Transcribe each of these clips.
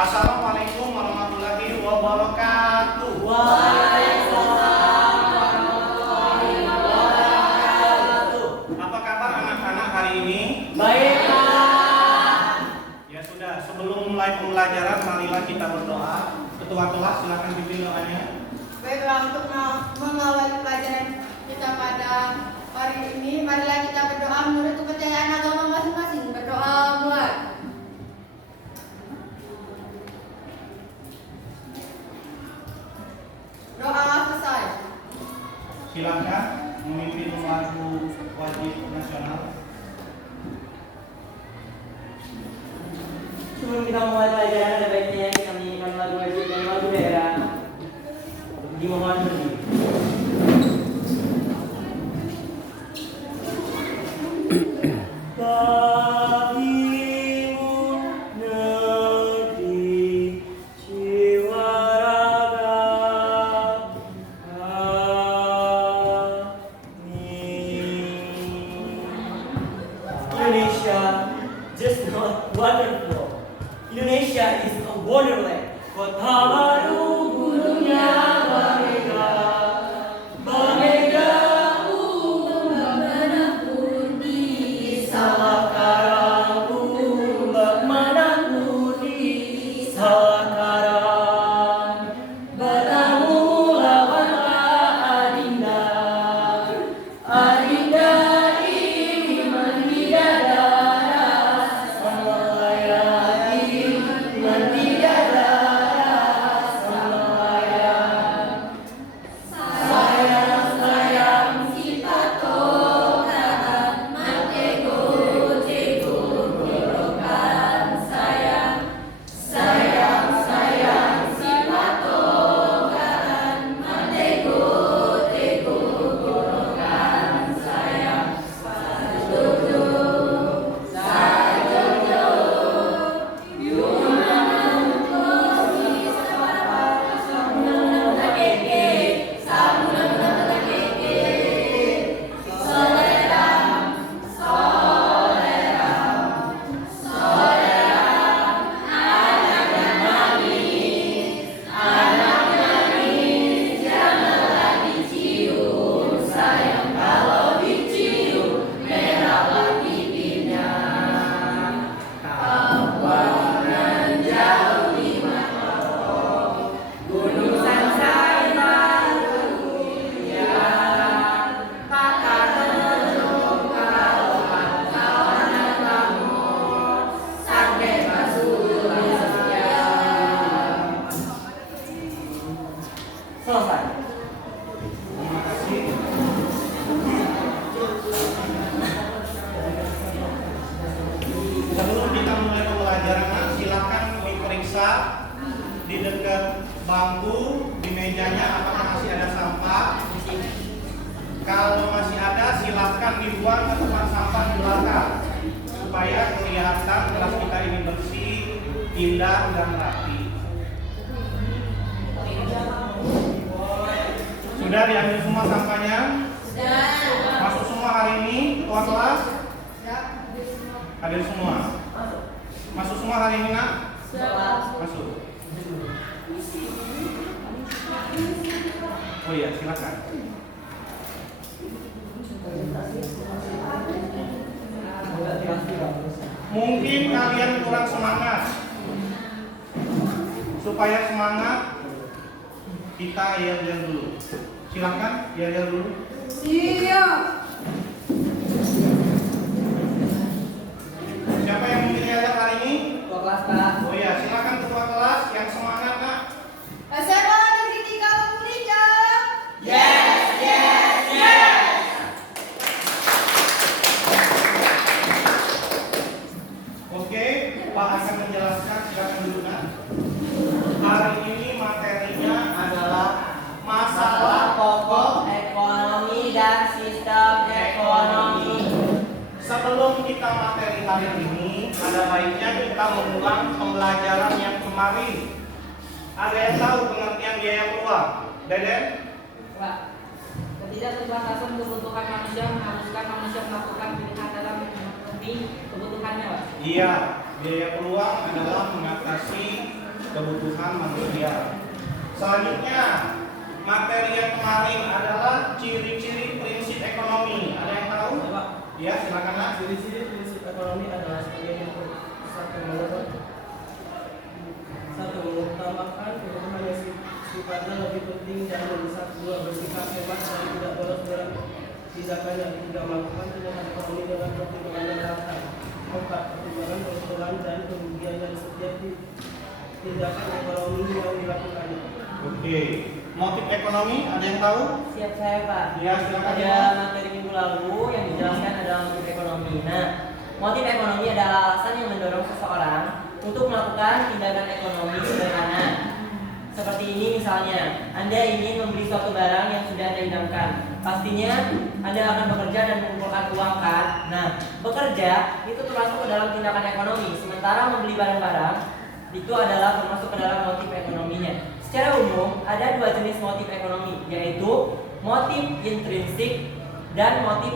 Assalamualaikum warahmatullahi wabarakatuh. Waalaikumsalam warahmatullahi wabarakatuh. Apa kabar anak-anak hari ini? Baik, Pak. Ya sudah, sebelum mulai pembelajaran marilah kita berdoa. Ketua kelas silakan pimpin doanya. Baiklah, untuk mengawali pelajaran kita pada hari ini, marilah kita berdoa menurut kepercayaan agama masing-masing. Berdoa mulai. Doa selesai. Silakan memimpin lagu wajib nasional. Sebelum kita mulai pelajaran, ada baiknya kita menyanyikan lagu wajib dan lagu daerah. Dimohon berdiri. Indonesia just not wonderful. Indonesia is a wonderland. Kota baru gunungnya berbeda, berbeda menakut di salah karang, menakut di salah karang. Bertemu lawan Adinda, Adinda ini menidadara, semua ini menidadara. Selesai. Terima kasih. Sebelum kita mulai pembelajaran, silakan diperiksa di dekat bangku, di mejanya apakah masih ada sampah. Kalau masih ada, silakan dibuang ke tempat sampah di belakang supaya kelihatan kelas kita ini bersih, indah dan rapi. Sudah diambil semua sampahnya? Masuk semua hari ini, ketua kelas? Hadir semua. Masuk semua hari ini, nak? Masuk. Oh iya, silakan. Mungkin kalian kurang semangat. Supaya semangat, kita yel-yel dulu. Silakan, yel-yel dulu. Iya. Siapa yang ingin yel-yel hari ini? Ketua kelas, Pak. Oh iya, silakan ketua kelas yang semangat, nak. SMA Negeri 3 Lumurica. Yes, yes, yes. Oke, Pak akan menjelaskan, silakan dulu, nak. Hari ini materinya adalah masalah pokok. Ekonomi dan sistem ekonomi. Sebelum kita materi hari ini, ada baiknya kita mengulang pembelajaran yang kemarin. Ada yang tahu pengertian biaya peluang? Deden? Pak, ketidakterbatasan kebutuhan manusia mengharuskan manusia melakukan pilihan dalam memenuhi kebutuhannya, Pak. Iya, biaya peluang adalah mengatasi kebutuhan manusia. Selanjutnya, materi yang kemarin adalah ciri-ciri prinsip ekonomi. Ada yang tahu? Ya, silakan Nak. Ciri-ciri prinsip ekonomi adalah sebagai satu mengutamakan kebutuhan yang sifatnya lebih penting dan mendesak. Dua, bersikap hemat dan tidak bolos dalam tindakan yang tidak melakukan tindakan ekonomi dengan pertimbangan yang matang. Empat, pertimbangan keuntungan dan kerugian dari setiap tindakan ekonomi yang dilakukannya. Oke. Motif ekonomi ada yang tahu? Siap saya Pak. Ya, silakan. Pada materi minggu lalu yang dijelaskan adalah motif ekonomi. Nah, motif ekonomi adalah alasan yang mendorong seseorang untuk melakukan tindakan ekonomi sederhana. Seperti ini misalnya, Anda ingin membeli suatu barang yang sudah Anda idamkan. Pastinya Anda akan bekerja dan mengumpulkan uang kan? Nah, bekerja itu termasuk ke dalam tindakan ekonomi. Sementara membeli barang-barang itu adalah termasuk ke dalam motif ekonominya. Secara umum, ada dua jenis motif ekonomi, yaitu motif intrinsik dan motif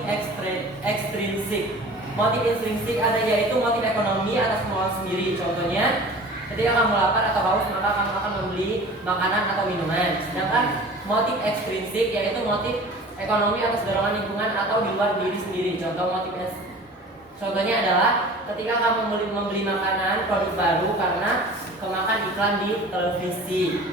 ekstrinsik. Motif intrinsik ada yaitu motif ekonomi atas kemauan sendiri. Contohnya, ketika kamu lapar atau haus, maka kamu akan membeli makanan atau minuman. Sedangkan motif ekstrinsik yaitu motif ekonomi atas dorongan lingkungan atau di luar diri sendiri. Contohnya adalah ketika kamu membeli makanan produk baru karena kemakan iklan di televisi.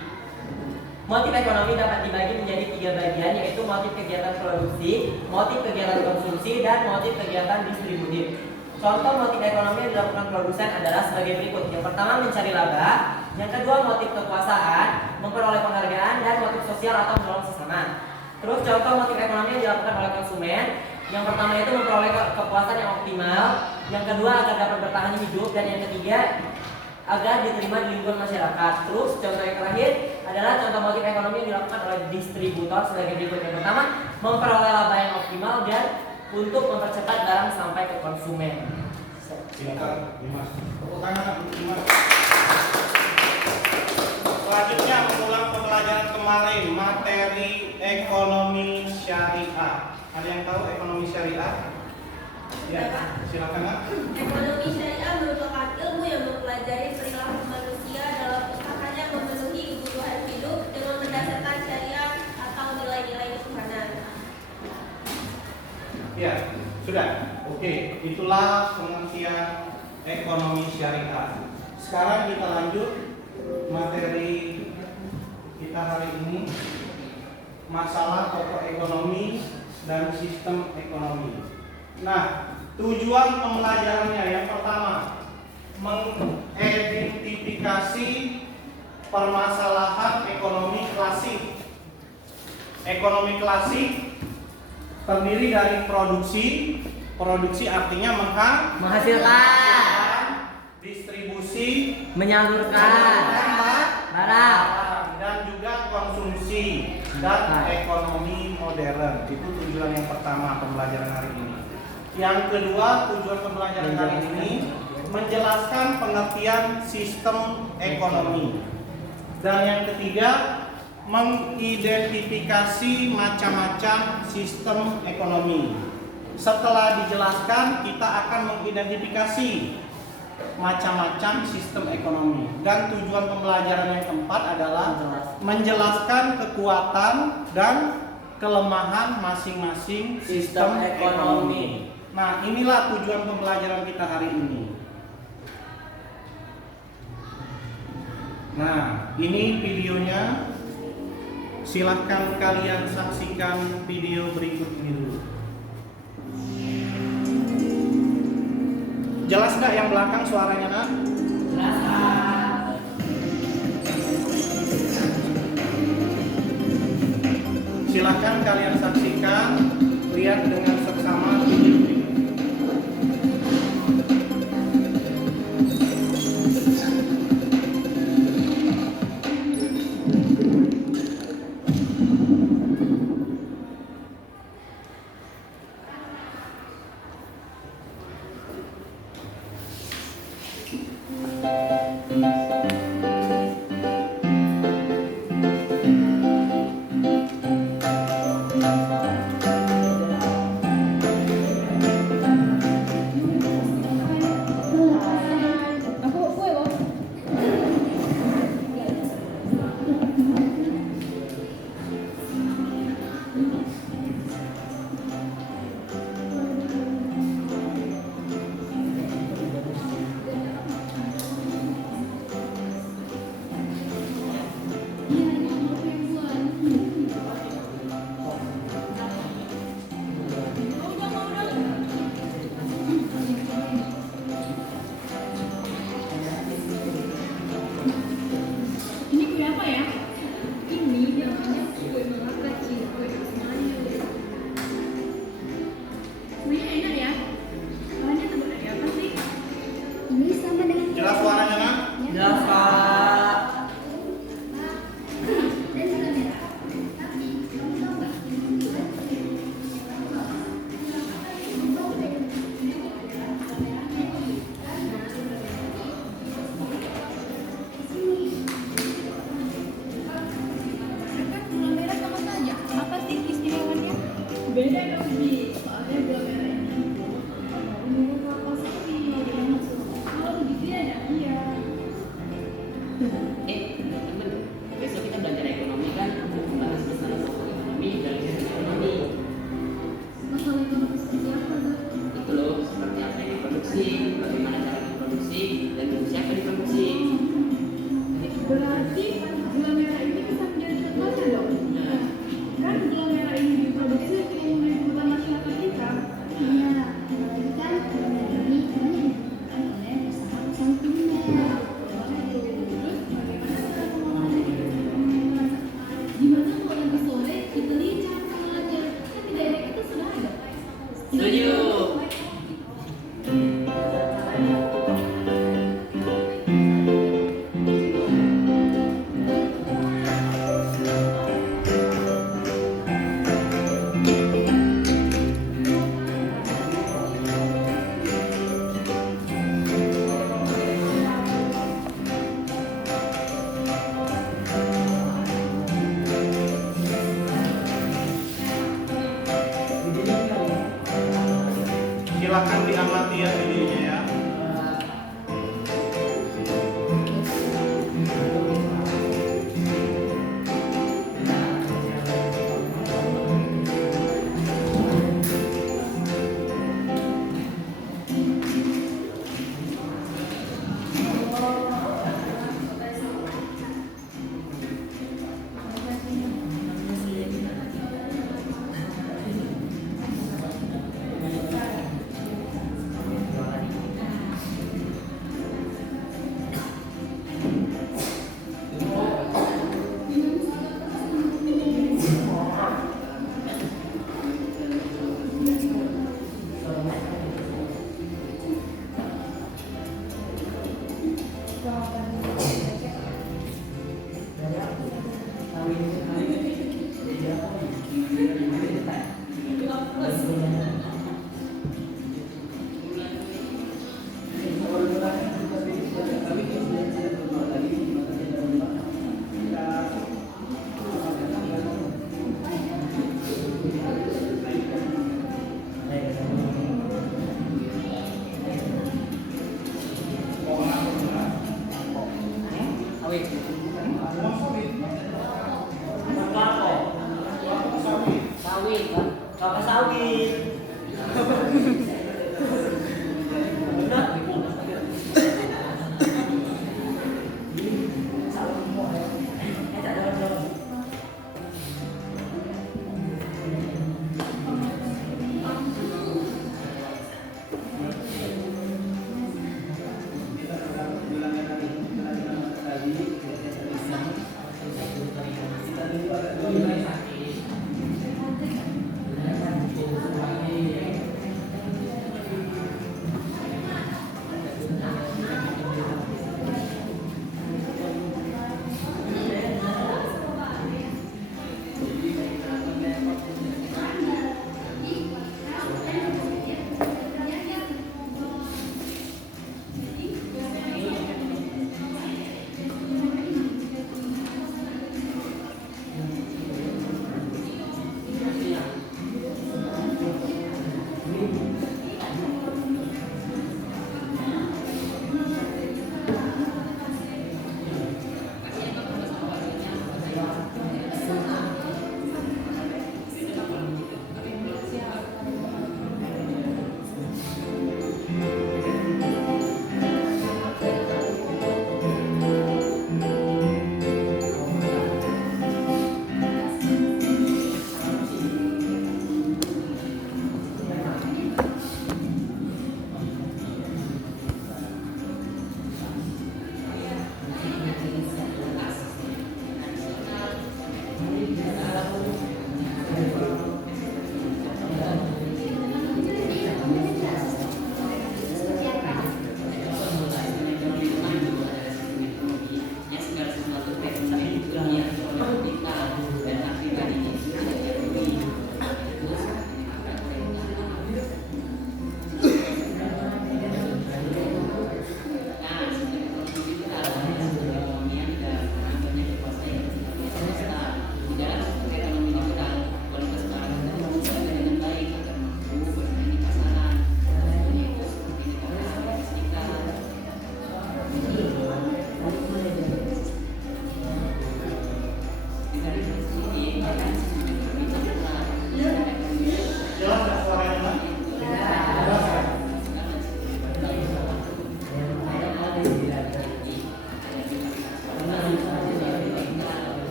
Motif ekonomi dapat dibagi menjadi tiga bagian, yaitu motif kegiatan produksi, motif kegiatan konsumsi, dan motif kegiatan distributif. Contoh motif ekonomi yang dilakukan produsen adalah sebagai berikut. Yang pertama, mencari laba. Yang kedua, motif kekuasaan, memperoleh penghargaan, dan motif sosial atau menolong sesama. Terus contoh motif ekonomi yang dilakukan oleh konsumen. Yang pertama itu memperoleh kepuasan yang optimal. Yang kedua, agar dapat bertahan hidup. Dan yang ketiga, agar diterima di lingkungan masyarakat. Terus contoh yang terakhir adalah contoh motif ekonomi yang dilakukan oleh distributor sebagai berikut. Yang pertama, memperoleh laba yang optimal dan untuk mempercepat barang sampai ke konsumen. Silakan, Dimas. Tepuk tangan untuk Dimas. Selanjutnya mengulang pembelajaran kemarin, materi ekonomi syariah. Ada yang tahu ekonomi syariah? Ya, silakan Nak. Ekonomi syariah merupakan ilmu yang mempelajari perilaku manusia dalam usahanya memenuhi kebutuhan hidup dengan berdasarkan syariat atau nilai-nilai ketuhanan. Ya, sudah. Oke, itulah pengertian ekonomi syariah. Sekarang kita lanjut materi kita hari ini, masalah pokok ekonomi dan sistem ekonomi. Nah, tujuan pembelajarannya yang pertama, mengidentifikasi permasalahan ekonomi klasik. Ekonomi klasik terdiri dari produksi artinya Menghasilkan, distribusi, menyalurkan barang, dan juga konsumsi dan ekonomi modern. Itu tujuan yang pertama pembelajaran hari ini. Yang kedua, tujuan pembelajaran hari ini menjelaskan pengertian sistem ekonomi. Dan yang ketiga, mengidentifikasi macam-macam sistem ekonomi. Setelah dijelaskan, kita akan mengidentifikasi macam-macam sistem ekonomi. Dan tujuan pembelajaran yang keempat adalah menjelaskan kekuatan dan kelemahan masing-masing sistem ekonomi. Nah, inilah tujuan pembelajaran kita hari ini. Nah, ini videonya. Silahkan kalian saksikan video berikut ini dulu. Jelas nggak yang belakang suaranya, Nak? Jelas. Silahkan kalian saksikan, lihat dengan seksama video ini. teman-teman, besok kita belajar ekonomi kan untuk membahas masalah pokok ekonomi dari sisi ekonomi. Masalah ekonomi seperti apa, Dok? Itu loh, seperti apa yang diproduksi, bagaimana cara diproduksi, dan untuk siapa diproduksi. Berarti gula merah ini bisa menjadi contohnya, Dok? Nah, Kan gula merah ini diproduksi untuk memenuhi kebutuhan masyarakat kita. Iya, apalagi kan gula merah ini banyak dibutuhkan oleh usaha-usaha kuliner. Terus bagaimana cara pengolahannya? Gimana kalau nanti sore kita lihat cara pengolahannya? Kan di daerah kita sudah ada. setuju. Silakan diamati ya videonya ya. Sawit, kelapa sawit. Udah.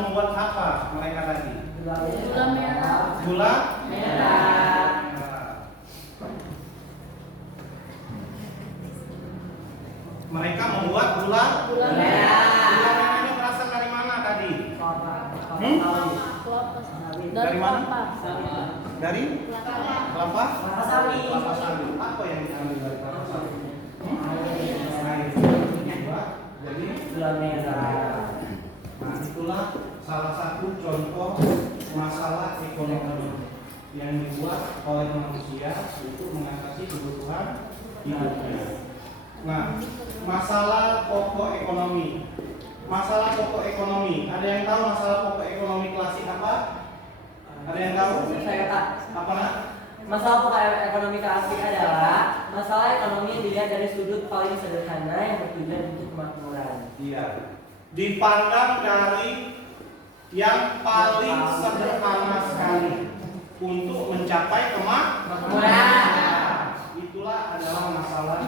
membuat apa mereka tadi? Gula merah. Gula Merah. Mereka membuat gula Merah. Gula merahnya berasal dari mana tadi? Dari mana? Dari kelapa? Kelapa sawit. Kelapa sawit. Apa yang diambil dari kelapa sawit? Air. Jadi Gula merah. nah, itulah salah satu contoh masalah ekonomi yang dibuat oleh manusia untuk mengatasi kebutuhan hidupnya. Nah, masalah pokok ekonomi. Masalah pokok ekonomi. Ada yang tahu masalah pokok ekonomi klasik apa? Ada yang tahu? Saya kata Apa nak? masalah pokok ekonomi klasik adalah masalah ekonomi yang dilihat dari sudut paling sederhana yang bertujuan untuk kemakmuran. Iya. Dipandang dari yang paling sederhana sekali untuk mencapai kemakmuran. Itulah adalah masalah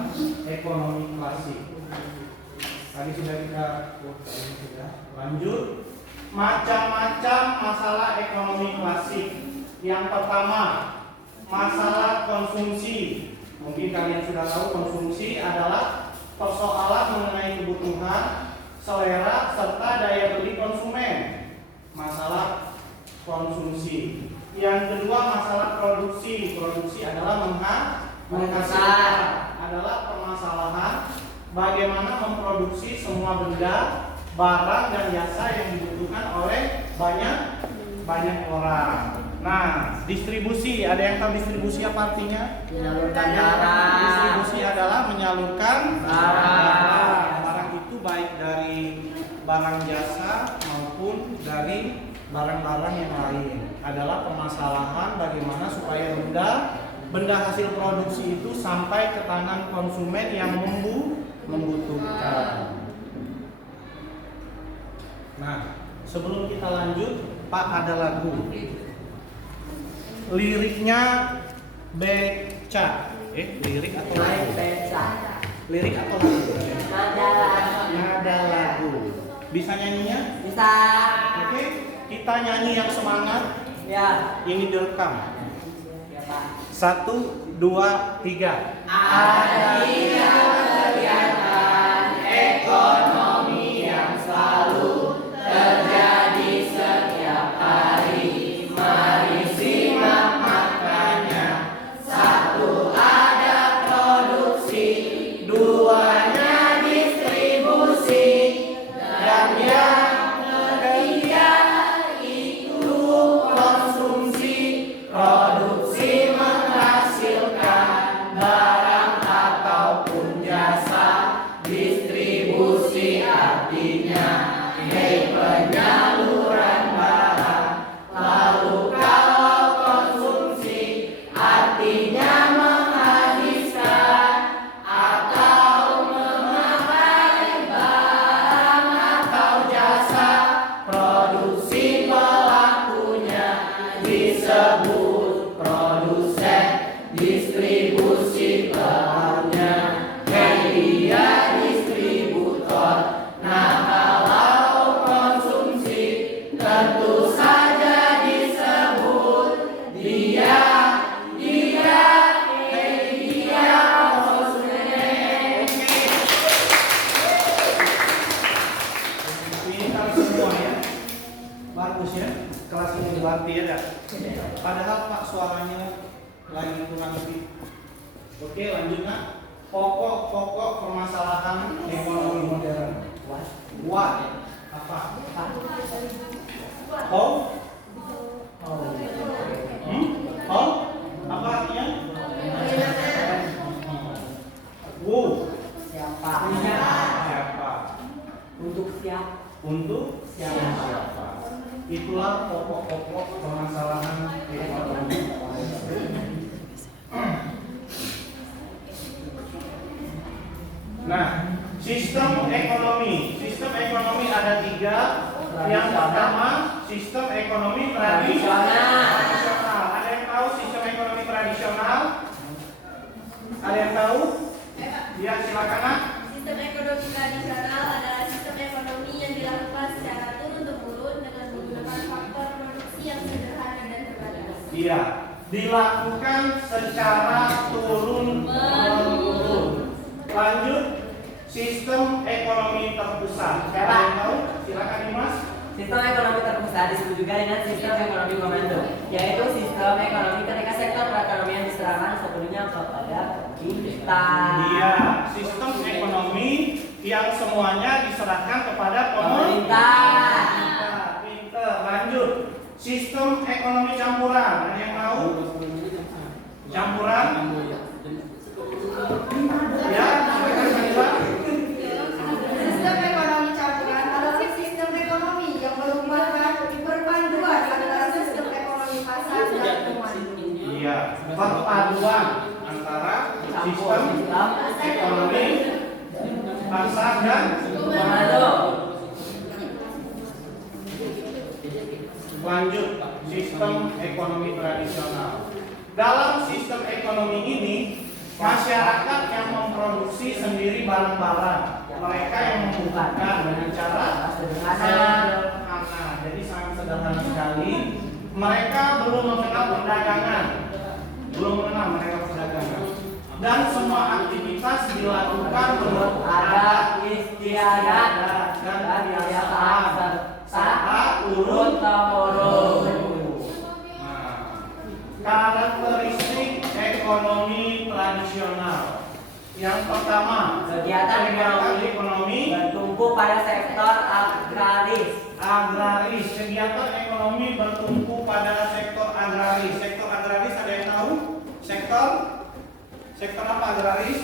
ekonomi klasik. Tadi sudah kita lanjut. Macam-macam masalah ekonomi klasik. Yang pertama, masalah konsumsi. Mungkin kalian sudah tahu konsumsi adalah persoalan mengenai kebutuhan, selera, serta daya beli konsumen. Masalah konsumsi. Yang kedua, masalah produksi. Produksi adalah menghasilkan, adalah permasalahan bagaimana memproduksi semua benda, barang dan jasa yang dibutuhkan oleh banyak orang. Nah, distribusi, ada yang tahu distribusi apa artinya? Menyalurkan barang. Distribusi adalah menyalurkan Barang. Barang itu baik dari barang jasa maupun dari barang-barang yang lain. Adalah permasalahan bagaimana supaya benda hasil produksi itu sampai ke tangan konsumen yang membutuhkan. Nah, sebelum kita lanjut, Pak, ada lagu. Liriknya beca. Lirik atau lagu? Beca. Lirik atau lagu? Nada lagu. Bisa nyanyinya? bisa. Oke, kita nyanyi yang semangat. Ya. Ini direkam. Ya Pak. 1, 2, 3. Adanya kelihatan ekonomi yang selalu terjadi setiap hari. Mari simak maknanya. 1, ada produksi, 2-nya distribusi, dan yang ketiga itu konsumsi. Produksi menghasilkan barang ataupun jasa, distribusi artinya penyaluran barang. Lalu kalau konsumsi artinya menghabiskan atau memakai barang atau jasa, produksi pelakunya disebut produsen, distribusi pelakunya media distributor. Nah, kalau konsumsi tentu saja disebut dia konsumen. Ini kan semua ya. Bagus ya. Kelas ini berarti ya. Padahal Pak suaranya lagi kurang lebih. Oke, lanjut nak. Pokok-pokok permasalahan ekonomi modern. What? Apa? How? How? Apa artinya? Wow. Siapa? Siapa? Untuk siapa? Untuk siapa? Itulah pokok-pokok permasalahan ekonomi. Nah, sistem ekonomi. Sistem ekonomi ada 3. Yang pertama, sistem ekonomi tradisional. Ada yang tahu sistem ekonomi tradisional? Ada yang tahu? Ya, silakan nak. Sistem ekonomi tradisional adalah sistem ekonomi yang dilakukan secara turun-temurun dengan Iya, dilakukan secara turun-menurun. Lanjut, sistem ekonomi terpusat. Ada yang tahu? Silakan Dimas. Sistem ekonomi terpusat disebut juga dengan sistem ekonomi komando, yaitu sistem ekonomi ketika sektor perekonomian diserahkan sepenuhnya kepada pemerintah. Iya, sistem ekonomi yang semuanya diserahkan kepada Pemerintah. Pinter. Lanjut, sistem ekonomi campuran. Ada yang tahu? Campuran? Ya, Sistem ekonomi campuran adalah sistem ekonomi yang merupakan perpaduan antara sistem ekonomi pasar dan komando. iya, perpaduan antara sistem ekonomi pasar dan Komando. lanjut, sistem ekonomi tradisional. Dalam sistem ekonomi ini, masyarakat yang memproduksi sendiri barang-barang, mereka yang membutuhkan dengan cara sederhana. Jadi sangat sederhana sekali. Mereka belum mengenal perdagangan, dan semua aktivitas dilakukan menurut Adat istiadat dan kebiasaan serta urut temurun. Nah, karakteristik ekonomi tradisional. Yang pertama, Kegiatan ekonomi bertumpu pada sektor agraris. Kegiatan ekonomi bertumpu pada sektor agraris. Sektor agraris ada yang tahu? Sektor apa agraris?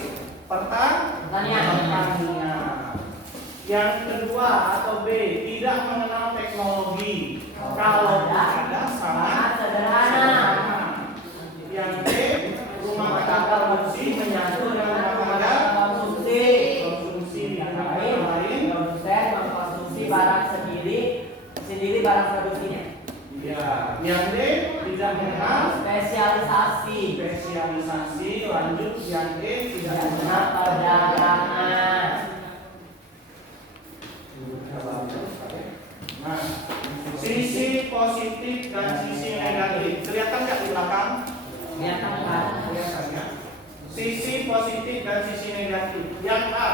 Pertanian. Yang kedua atau B, tidak mengenal teknologi. Kalau ada sangat sederhana. Yang C, rumah tangga produksi menyatu dengan rumah tangga konsumsi. yang Lain, produsen mengkonsumsi barang sendiri barang produksinya. Ya. Yang D, tidak mengenal Spesialisasi. Lanjut, yang E tidak mengenal Perdagangan. Nah, sisi positif dan sisi negatif. Kelihatan nggak di belakang? Kelihatan kan? Kelihatan ya? Sisi positif dan sisi negatif. Yang A,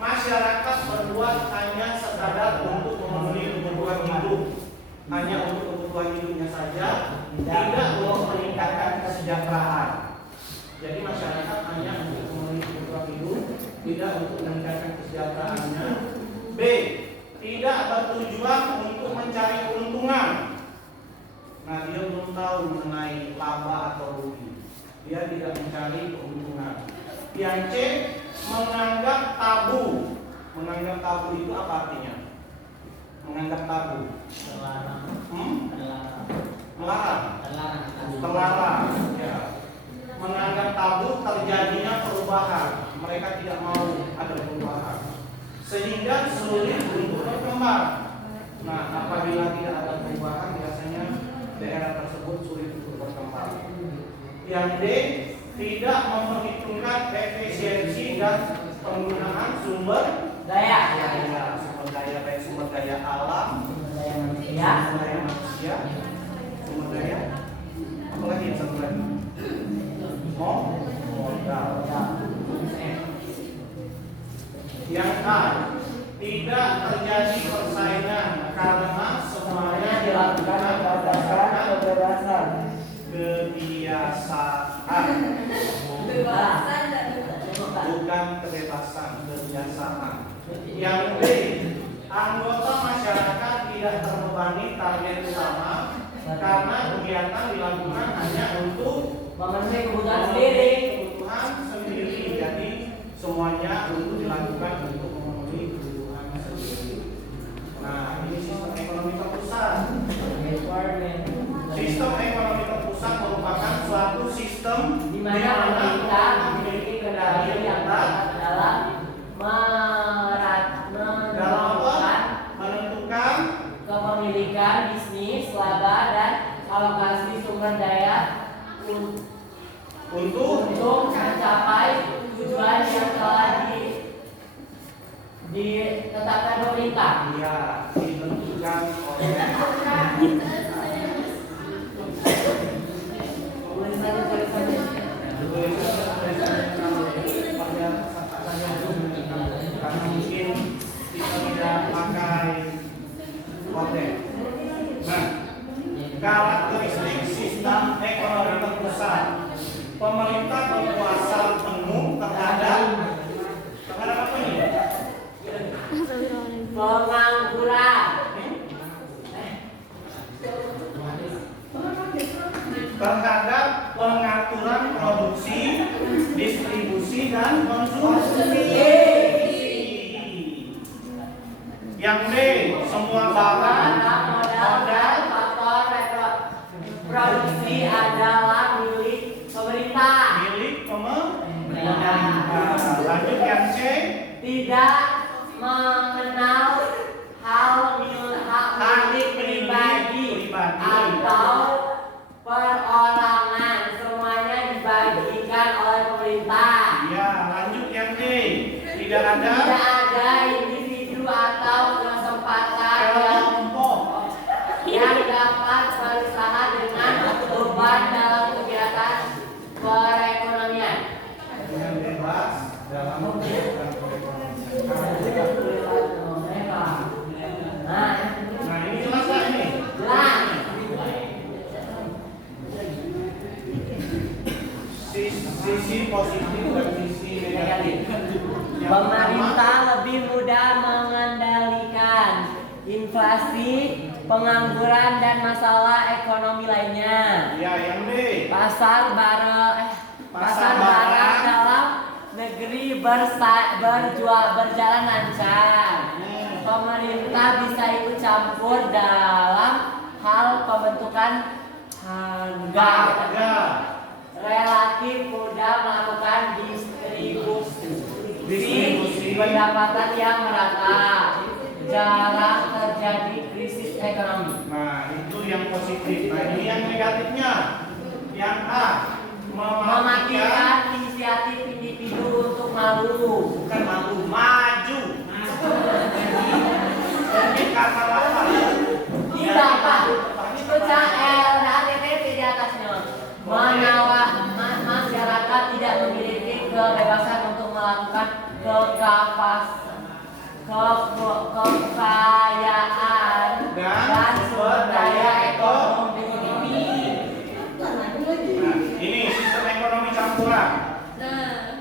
masyarakat berbuat hanya sekadar untuk memenuhi kebutuhan hidup, hanya untuk kebutuhan hidupnya saja, tidak untuk meningkatkan kesejahteraan. Jadi masyarakat hanya untuk memenuhi kebutuhan hidup, tidak untuk meningkatkan kesejahteraannya. B, tidak bertujuan untuk mencari keuntungan. Nah, dia belum tahu mengenai laba atau rugi. Dia tidak mencari keuntungan. Yang C, menganggap tabu. Menganggap tabu itu apa artinya? Menganggap tabu. Terlarang. Ya. Menganggap tabu terjadinya perubahan. Mereka tidak mau ada perubahan, sehingga sulit untuk berkembang. Nah, apabila tidak ada perubahan, biasanya daerah tersebut sulit untuk berkembang. Yang D, tidak memperhitungkan efisiensi dan penggunaan sumber Daya. sumber daya baik sumber daya alam, Manusia. sumber daya manusia, sumber daya apalagi yang satu lagi? Modal. Yang A, tidak terjadi persaingan karena semuanya dilakukan berdasarkan kebebasan. Kebiasaan, Kebebasan dan bukan kebebasan, kebiasaan. Yang B, anggota masyarakat tidak terbebani target utama karena kegiatan dilakukan hanya untuk Memenuhi kebutuhan sendiri. Jadi semuanya untuk dilakukan untuk memenuhi kebutuhan sendiri. Nah, ini sistem ekonomi terpusat. Sistem ekonomi terpusat merupakan suatu sistem Di mana pemerintah memiliki kendali yang kuat dalam menentukan kepemilikan bisnis, laba dan alokasi sumber daya untuk mencapai tujuan yang telah ditetapkan pemerintah. ya ditentukan oleh karakteristik sistem ekonomi terpusat. Pemerintah berkuasa penuh terhadap apa ini? Pengangguran. Terhadap pengaturan produksi, distribusi, dan konsumsi. Yang D, semua barang, modal, faktor produksi adalah milik pemerintah. milik pemerintah. Lanjut yang C, Tidak mengenal hal milik pribadi atau perorangan, semuanya dibagikan oleh pemerintah. ya lanjut yang D, tidak Tidak ada ada individu atau kesempatan kelompok. yang dapat berusaha dengan beban dalam kegiatan perekonomian. Yang bebas dalam kegiatan Nah, Nah ini jelas nggak ini? jelas. Sisi positif dan sisi negatif. Yang Pemerintah lebih mudah mengendalikan inflasi, pengangguran, dan masalah ekonomi lainnya. Ya yang D, Pasar barang Pasar barang dalam negeri berjalan lancar. Pemerintah bisa ikut campur dalam hal pembentukan harga. Relatif mudah melakukan distribusi pendapatan yang merata. Jarang terjadi krisis ekonomi. Nah itu yang positif. Nah ini yang negatifnya. Yang A, Mematikan inisiatif individu untuk malu. bukan malu, maju. Ini kata apa? Tidak Pak. Itu CL dan TTP di atasnya. Masyarakat tidak memiliki kebebasan untuk melakukan kekayaan dan sumber daya ekonomi. Nah, ini sistem ekonomi campuran.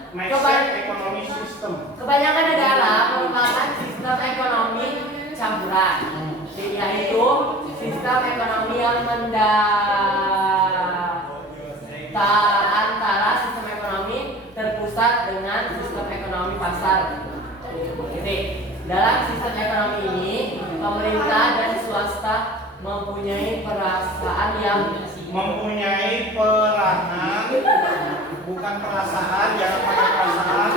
Mindset ekonomi sistem. Kebanyakan negara merupakan sistem ekonomi campuran, yaitu sistem ekonomi yang antara sistem ekonomi terpusat dengan sistem ekonomi pasar. Dalam sistem ekonomi ini, pemerintah dan swasta mempunyai peranan, bukan perasaan, jangan pakai perasaan.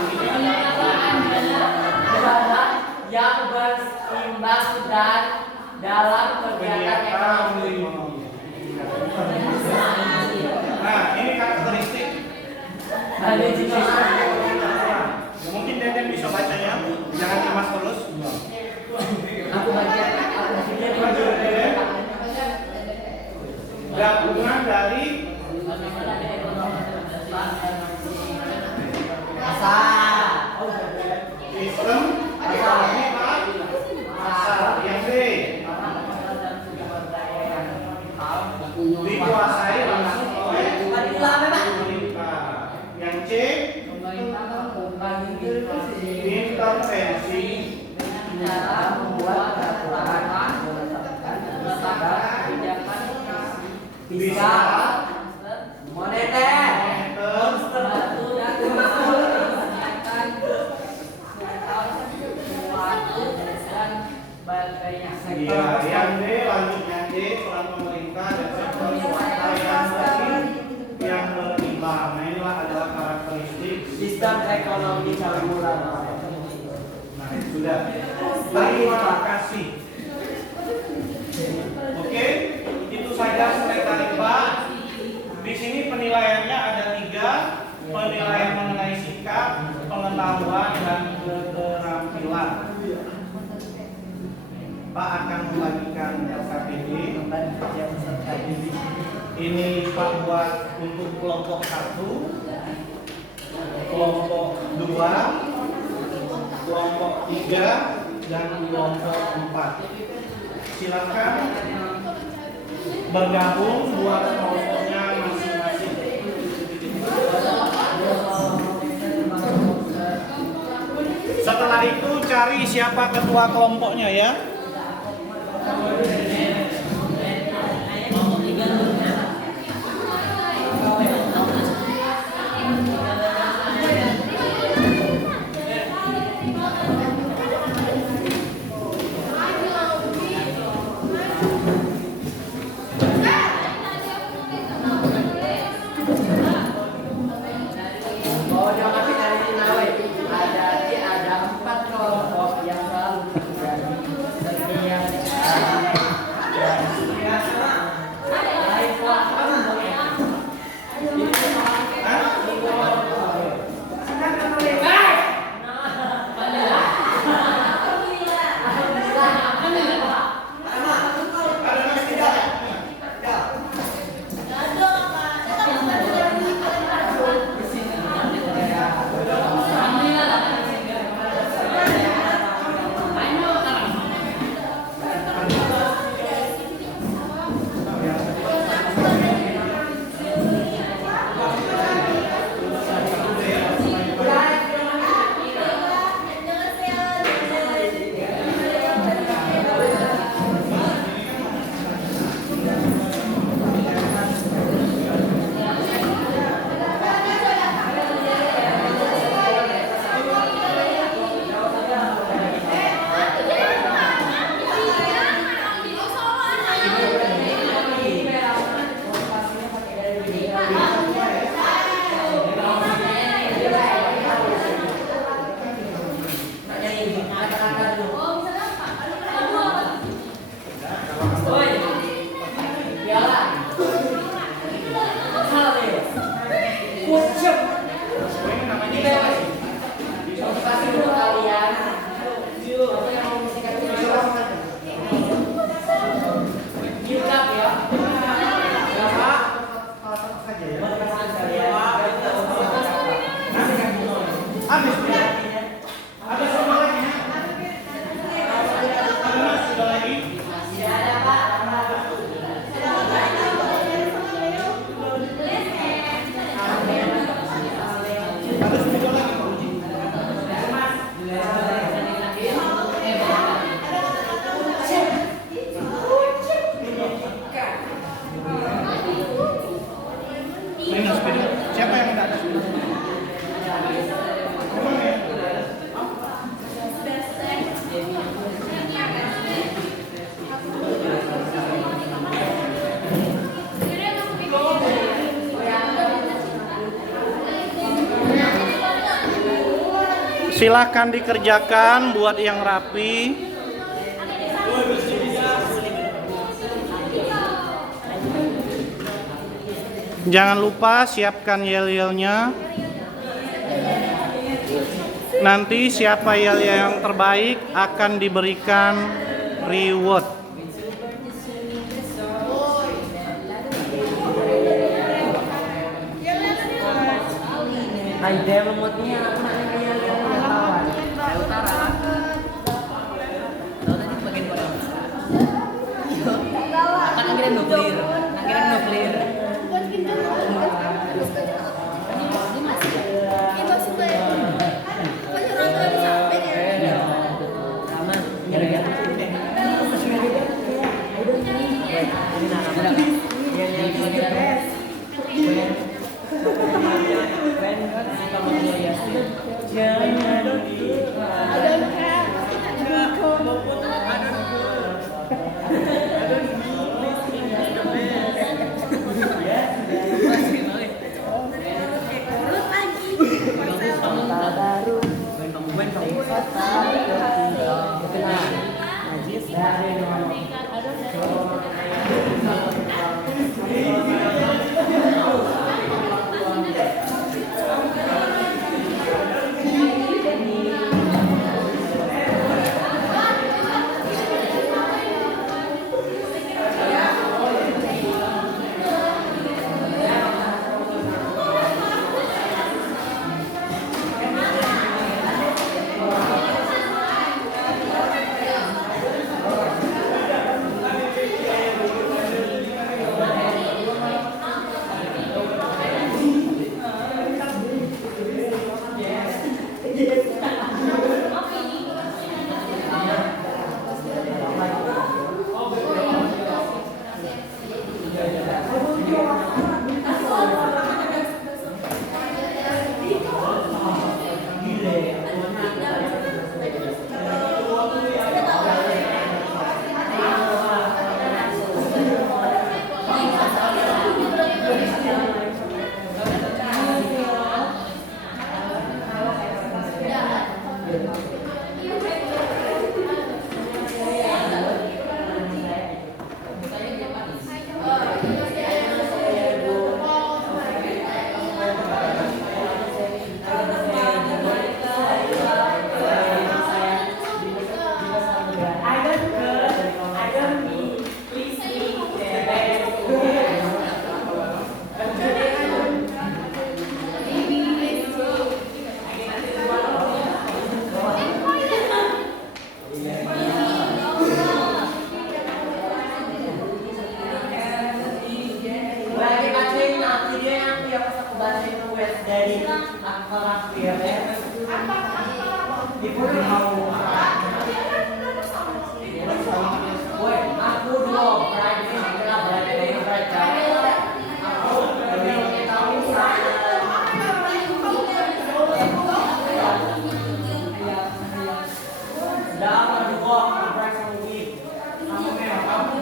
yang berimbang dan dalam kegiatan ekonomi. Nah, ini karakteristik Ada juga mungkin Deden bisa bacanya, jangan cemas terus. aku baca Gabungan dari sistem ekonomi pasar. Yang B, dikuasai langsung oleh pemerintah. Yang C, intervensi dalam membuat peraturan bisa moneter Iya, yang D lanjutnya D, peran pemerintah dan sektor swasta yang berimbang. Nah inilah adalah karakteristik sistem ekonomi campuran. Nah sudah. Terima kasih. Oke, itu saja sekretaris IPA. Di sini penilaiannya ada 3, penilaian mengenai sikap, pengetahuan, dan keterampilan. Pak akan membagikan LKPD. Ini Pak buat untuk kelompok 1, kelompok 2, kelompok 3, dan kelompok 4. Silakan bergabung buat kelompoknya masing-masing. Setelah itu cari siapa ketua kelompoknya ya. Siapa yang minta? Silahkan dikerjakan buat yang rapi. Jangan lupa siapkan yel-yelnya. Nanti siapa yel yang terbaik akan diberikan reward. Ada remote-nya anak-anak kayak kawan. Utara. Tahu tadi bagian mana? Kan anggaran nuklir. Anggaran nuklir. dari aktor-aktor di mau woi aku dulu private kenapa private aku lebih tahu sana dapat dulu private movie aku memang kamu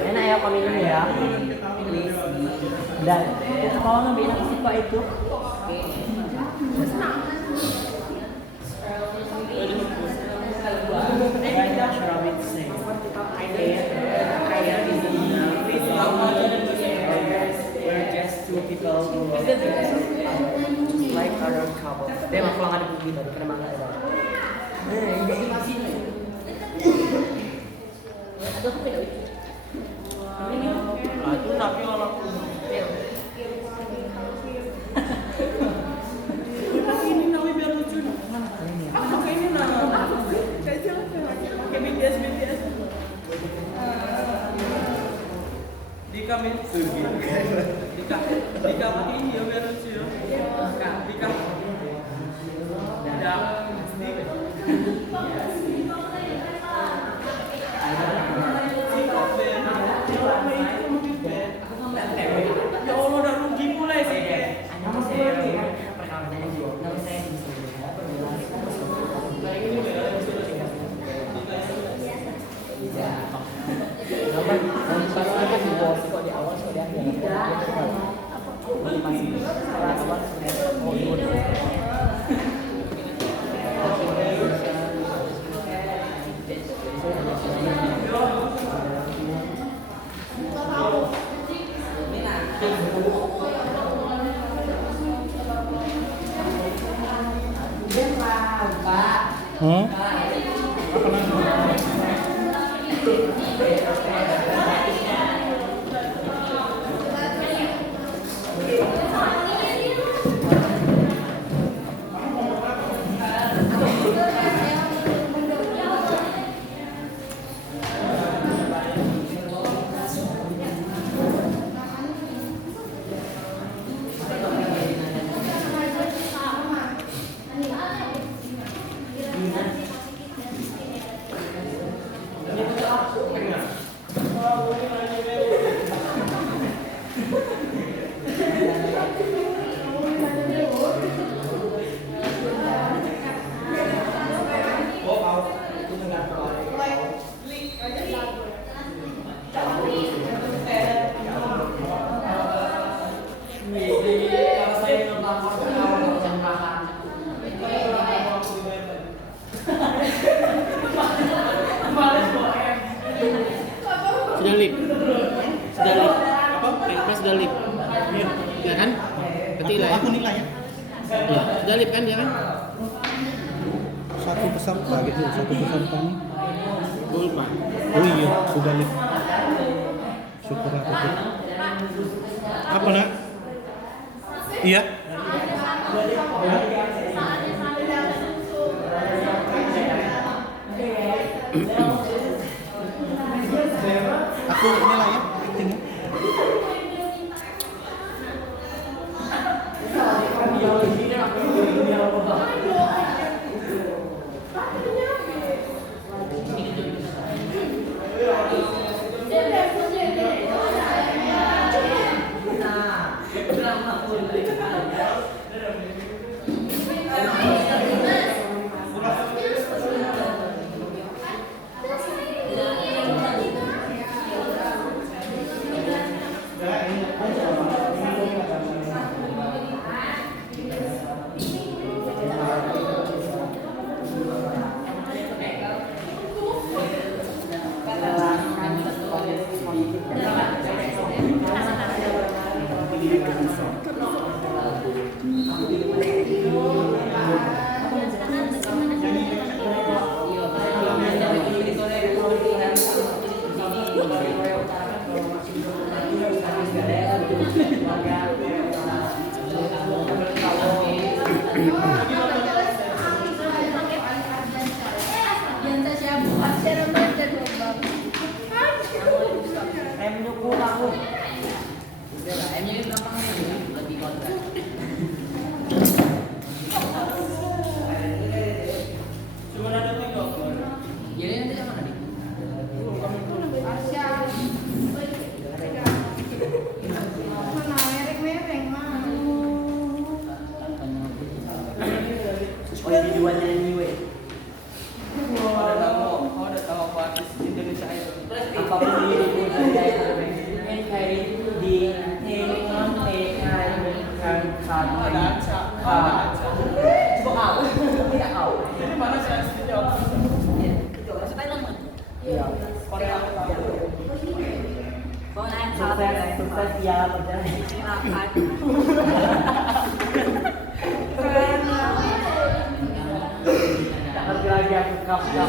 enak ya kau minum ya dan kalau ngambil enak sih pak itu like other couple. Dia mah pulang ada begitu, karena mana ada. Ini sini. Ada apa tidak? Itu tapi orang tapi ini nawi biar lucu nih. Apa kayak ini nah? Kayak siapa? Kayak BTS. Di kami di kami ini ya biar lucu ya. Di kami. Ya. Ya Allah udah rugi mulai sih sudah lip. Ya kan? Ketik lah ya. Aku nilai ya. Ya, sudah lip kan dia kan? Satu peserta gitu, satu peserta nih. Lupa. Oh iya, sudah lip. Syukur aku tuh. Apa nak? Iya. Aku nilai ya, acting ya. Sukses ya perjalanan. Tak ngerti lagi aku kap saja.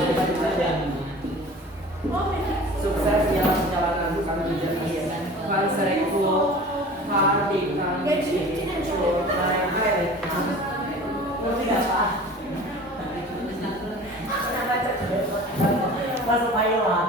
Sukses ya perjalanan kami berjalan. Kali seriku hari kami ngerti nggak pak? Masuk ayo lah.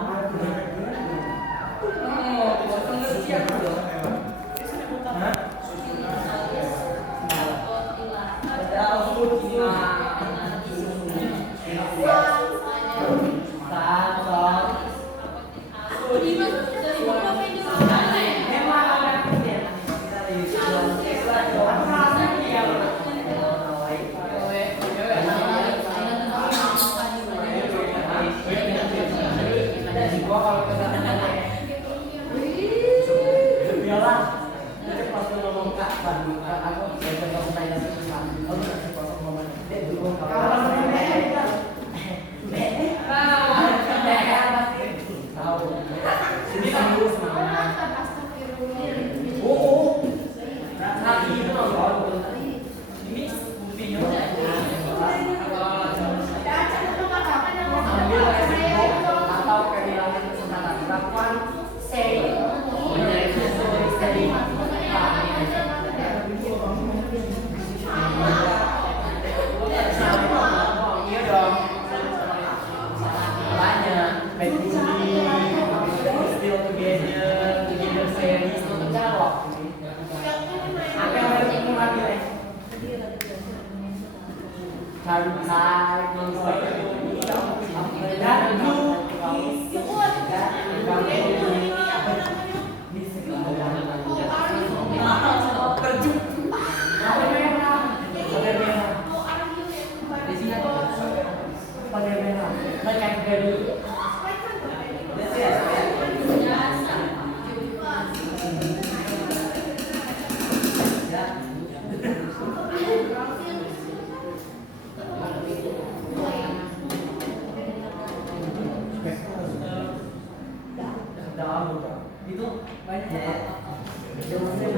Itu banyak.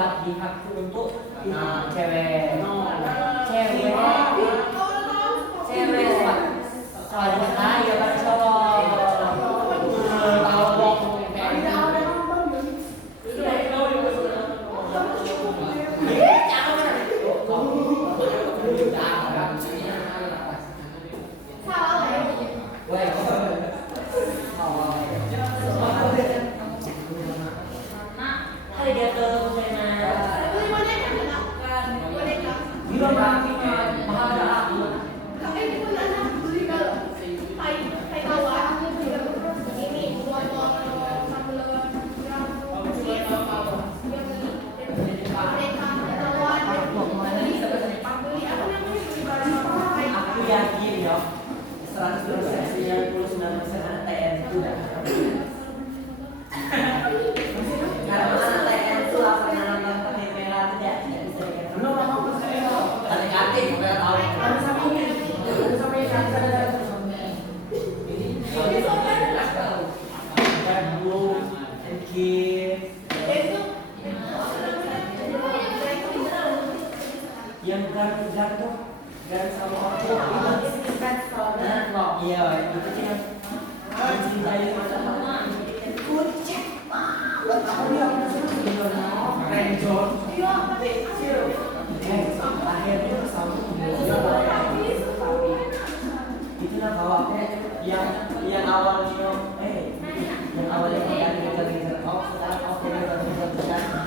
SWOT di hak untuk cewek SWOT. Soalnya ya kan cowok. Aku yakin ya 100%, 99% anak TN itu udah karena anak TN itu akan nonton pakai merah tidak bisa dikatakan kate-kate nggak tahu yang gantung garis sama orang iya itu sih yang mencintai macam kucek banget aku yang renjol akhirnya sama itulah bahwa yang awalnya yang awalnya kita ngejar-ngejar sekarang ngejar-ngejar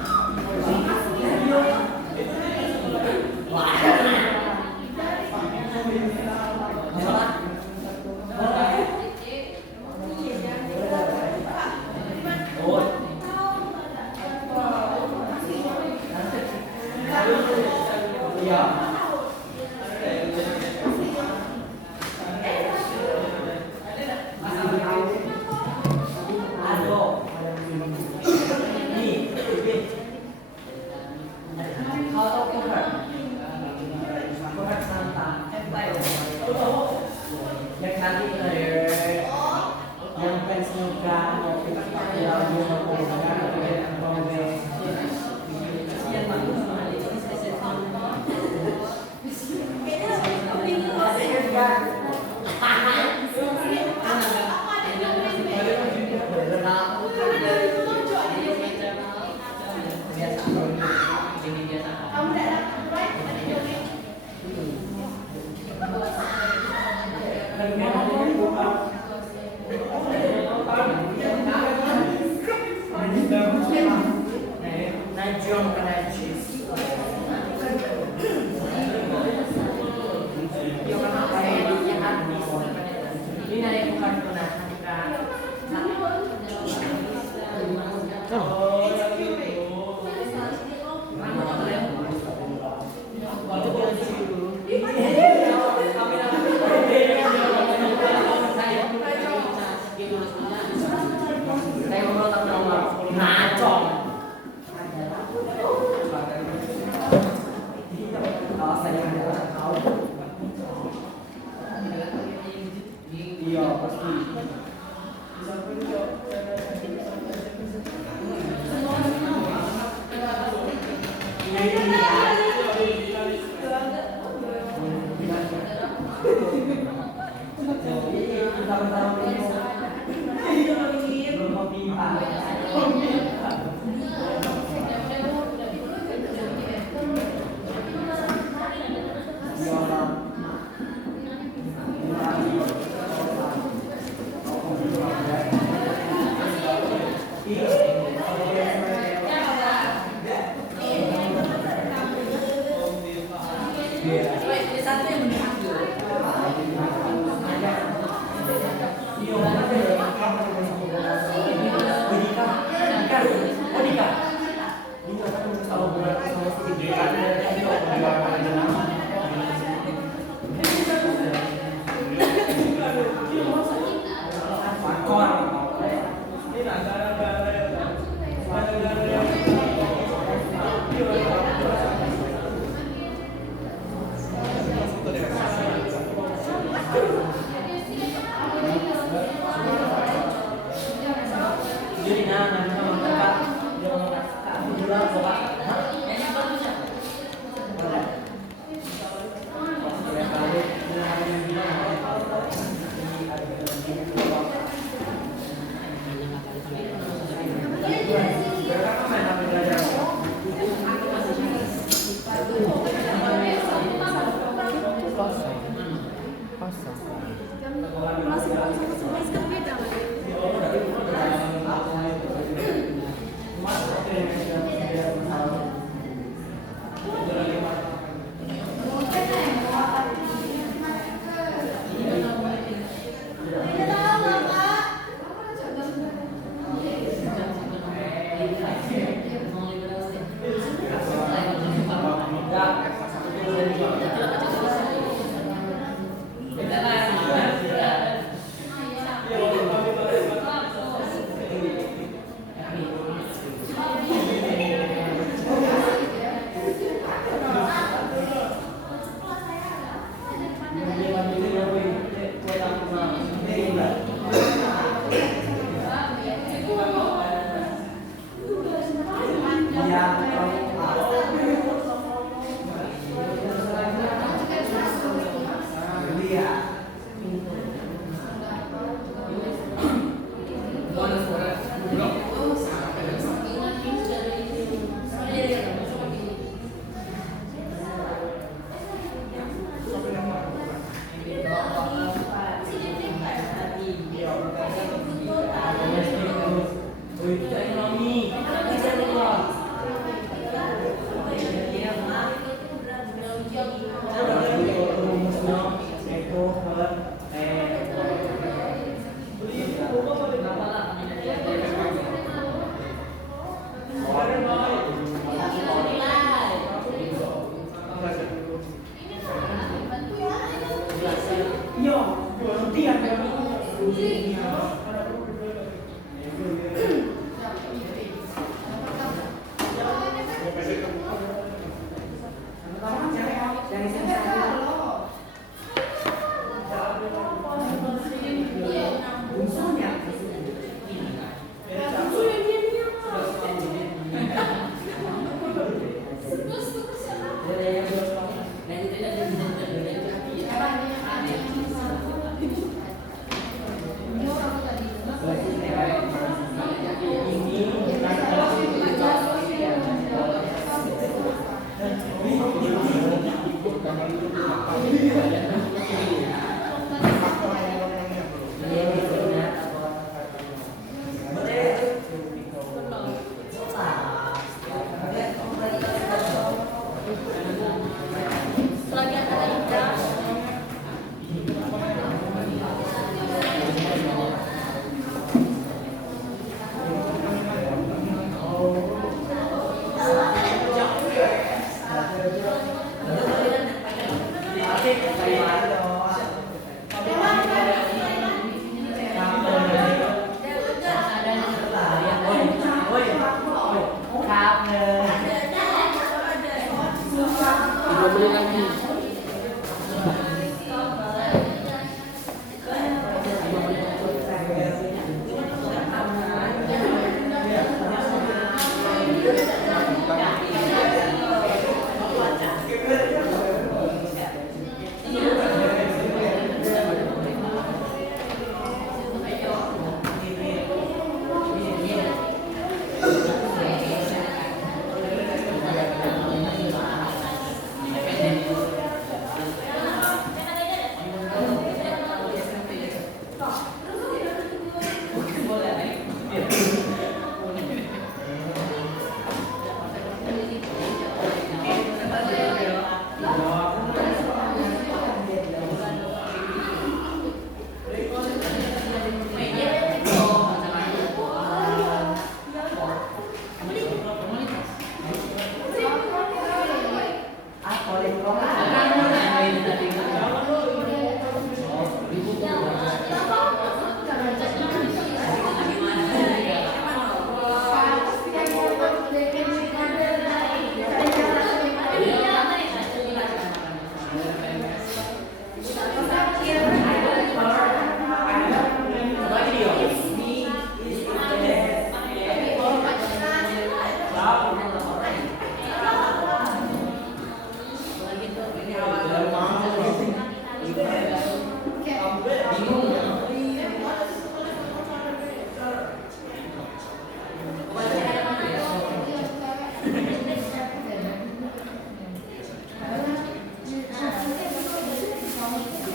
menit lagi.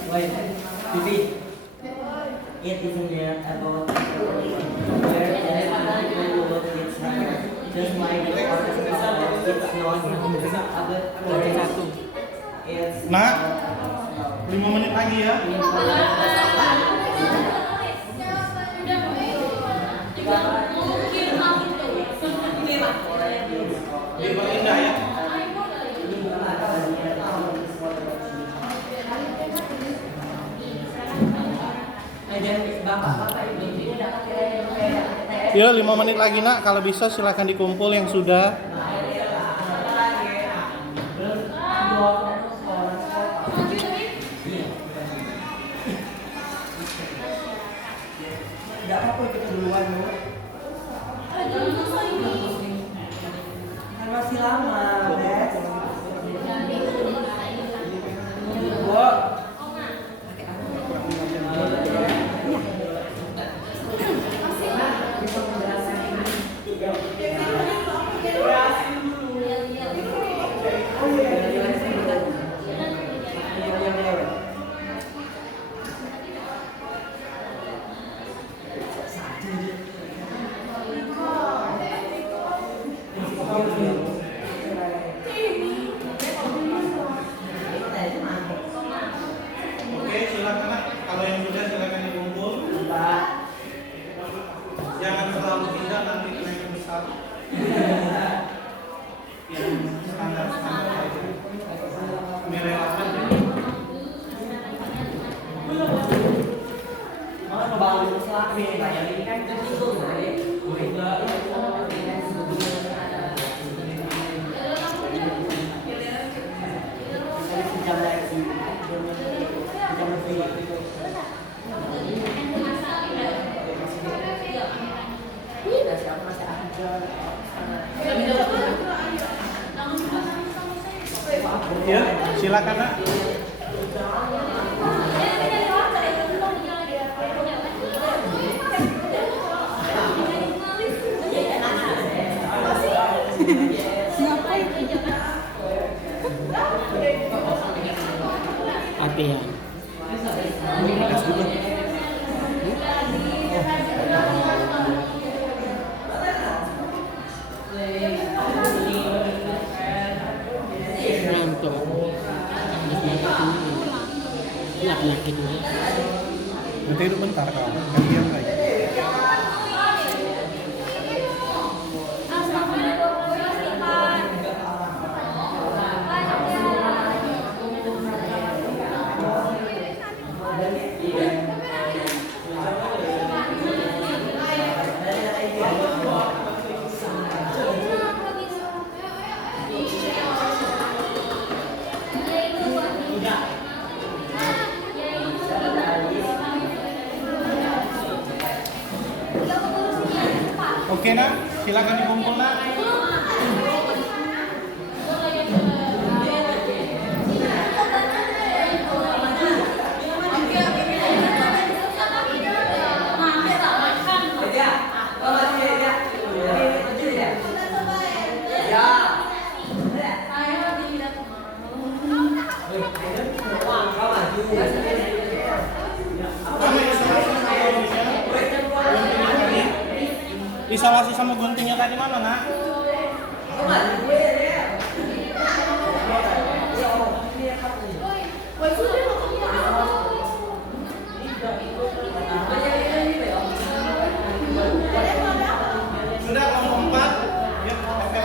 Wait, repeat. It isn't there about where the it's just like the artist it's not about it's Nak, 5 menit lagi ya. Biar indah ya. Ya 5 menit lagi nak, kalau bisa silakan dikumpul yang sudah. Tidak apa-apa kita duluan dulu. Kan masih lama, Bes. Gua Oke, silakan nak. Kalau yang sudah silakan dikumpul. Jangan terlalu indah nanti kenaikan besar. Yang standar aja. Merelakan. Bagus lah, ini kan itu Ya, silakan nak. Apa ya? Ngantuk. Laki-laki dulu. Nanti itu bentar kau. Kalian lagi. Oke nak, silakan dikumpul nak. Isolasi sama guntingnya tadi mana nak? Sudah kelompok 4. Ya, oke.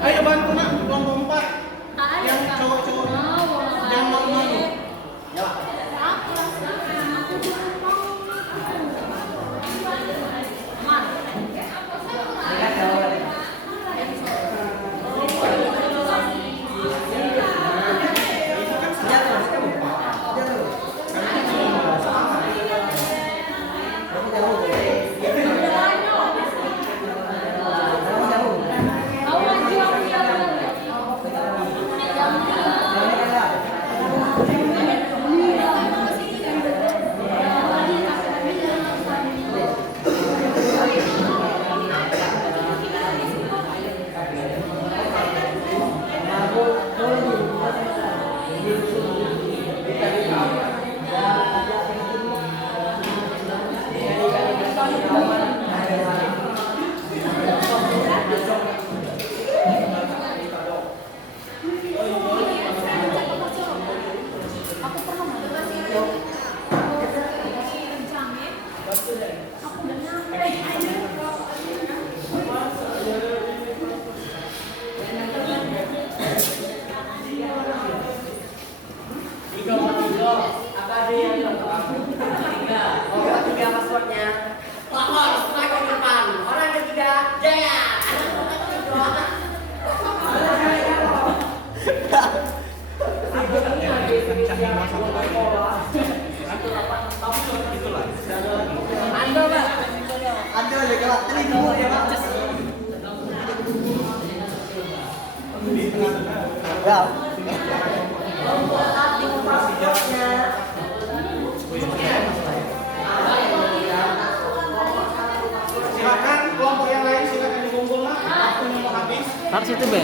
Ayo bantu nak kelompok 4. Yang cowok-cowok. Yang malu-malu. Ya. Silakan kelompok yang lain silakan dikumpul nak. Waktunya mau habis. Harus itu be.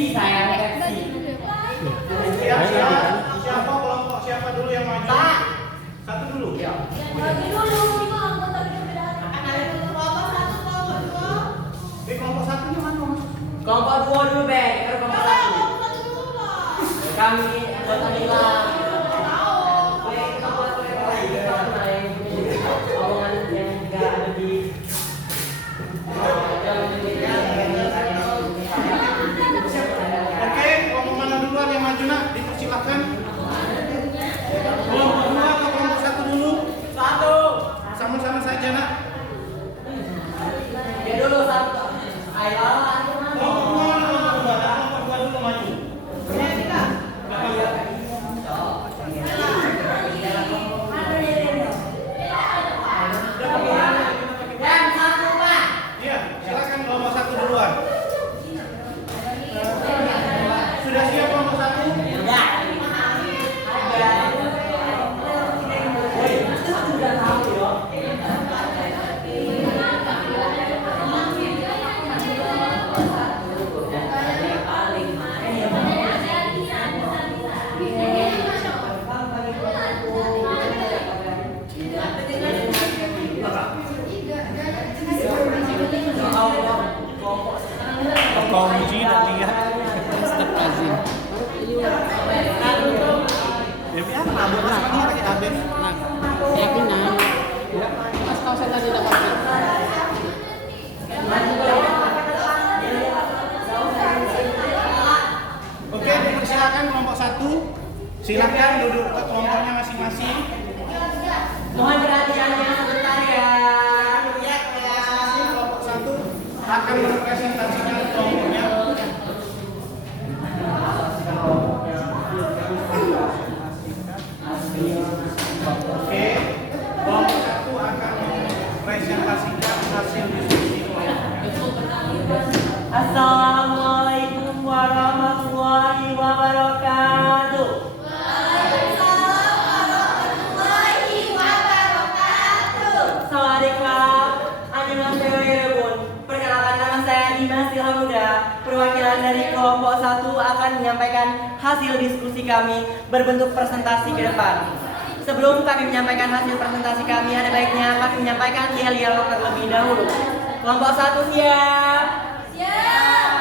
Pepsi saya Pepsi. Siapa kelompok siapa dulu yang maju? Satu dulu. Ya. Bagi dulu itu anggota perbedaan. Akan ada kelompok satu, kelompok dua. Kelompok satunya mana mas? Kelompok 2 dulu Be, baru kelompok 1. Kelompok satu dulu lah. Kami anggota hilang. Omongan yang juga ada di Oke, kelompok mana duluan yang maju nak? Dipersilakan. Kelompok dua atau kelompok satu dulu? Satu. Sama-sama saja nak. Dia dulu satu. Ayo. Kelompok dua, kelompok dua dulu maju. Dan satu Pak. Iya, silakan kelompok satu duluan. Sudah siap kelompok satu? Ya. Sudah tahu ya. Kau uji dan lihat. Astagfirullahaladzim. Ya biar nabung sama dia lagi habis. Saya kenal. Mas tahu saya tadi tidak pakai. Oke, dipersilakan kelompok satu. Silakan duduk ke kelompoknya masing-masing. Mohon perhatiannya sebentar ya. Masing-masing kelompok satu akan merepresentasikan kelompoknya. Oke, kelompok satu akan merepresentasikan hasil diskusi kelompoknya. Assalamualaikum warahmatullahi wabarakatuh. Sawadikap, annyeonghaseyo yerebun. Perkenalkan, nama saya Dimas Ilhamuda. Perwakilan dari kelompok 1 akan menyampaikan hasil diskusi kami berbentuk presentasi ke depan. Sebelum kami menyampaikan hasil presentasi kami, ada baiknya kami menyampaikan yel-yel terlebih dahulu. Kelompok 1 siap? Siap.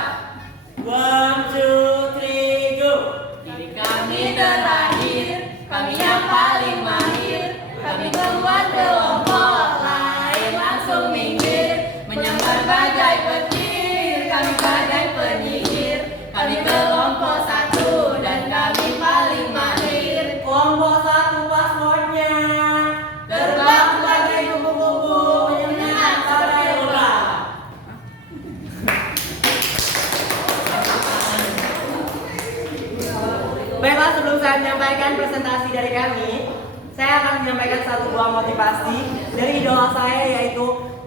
1, 2, 3, go! Diri kami terakhir, kami yang paling mahir. Kami membuat kelompok lain langsung minggir, menyambar bagai petir, kami bagai penyihir. Kami kelompok satu dan kami paling mahir. Kelompok 1 passwordnya Terbang sebagai kupu-kupu, menyengat sebagai ular. Baiklah, sebelum saya menyampaikan presentasi dari kami, saya akan menyampaikan satu buah motivasi dari idola saya, yaitu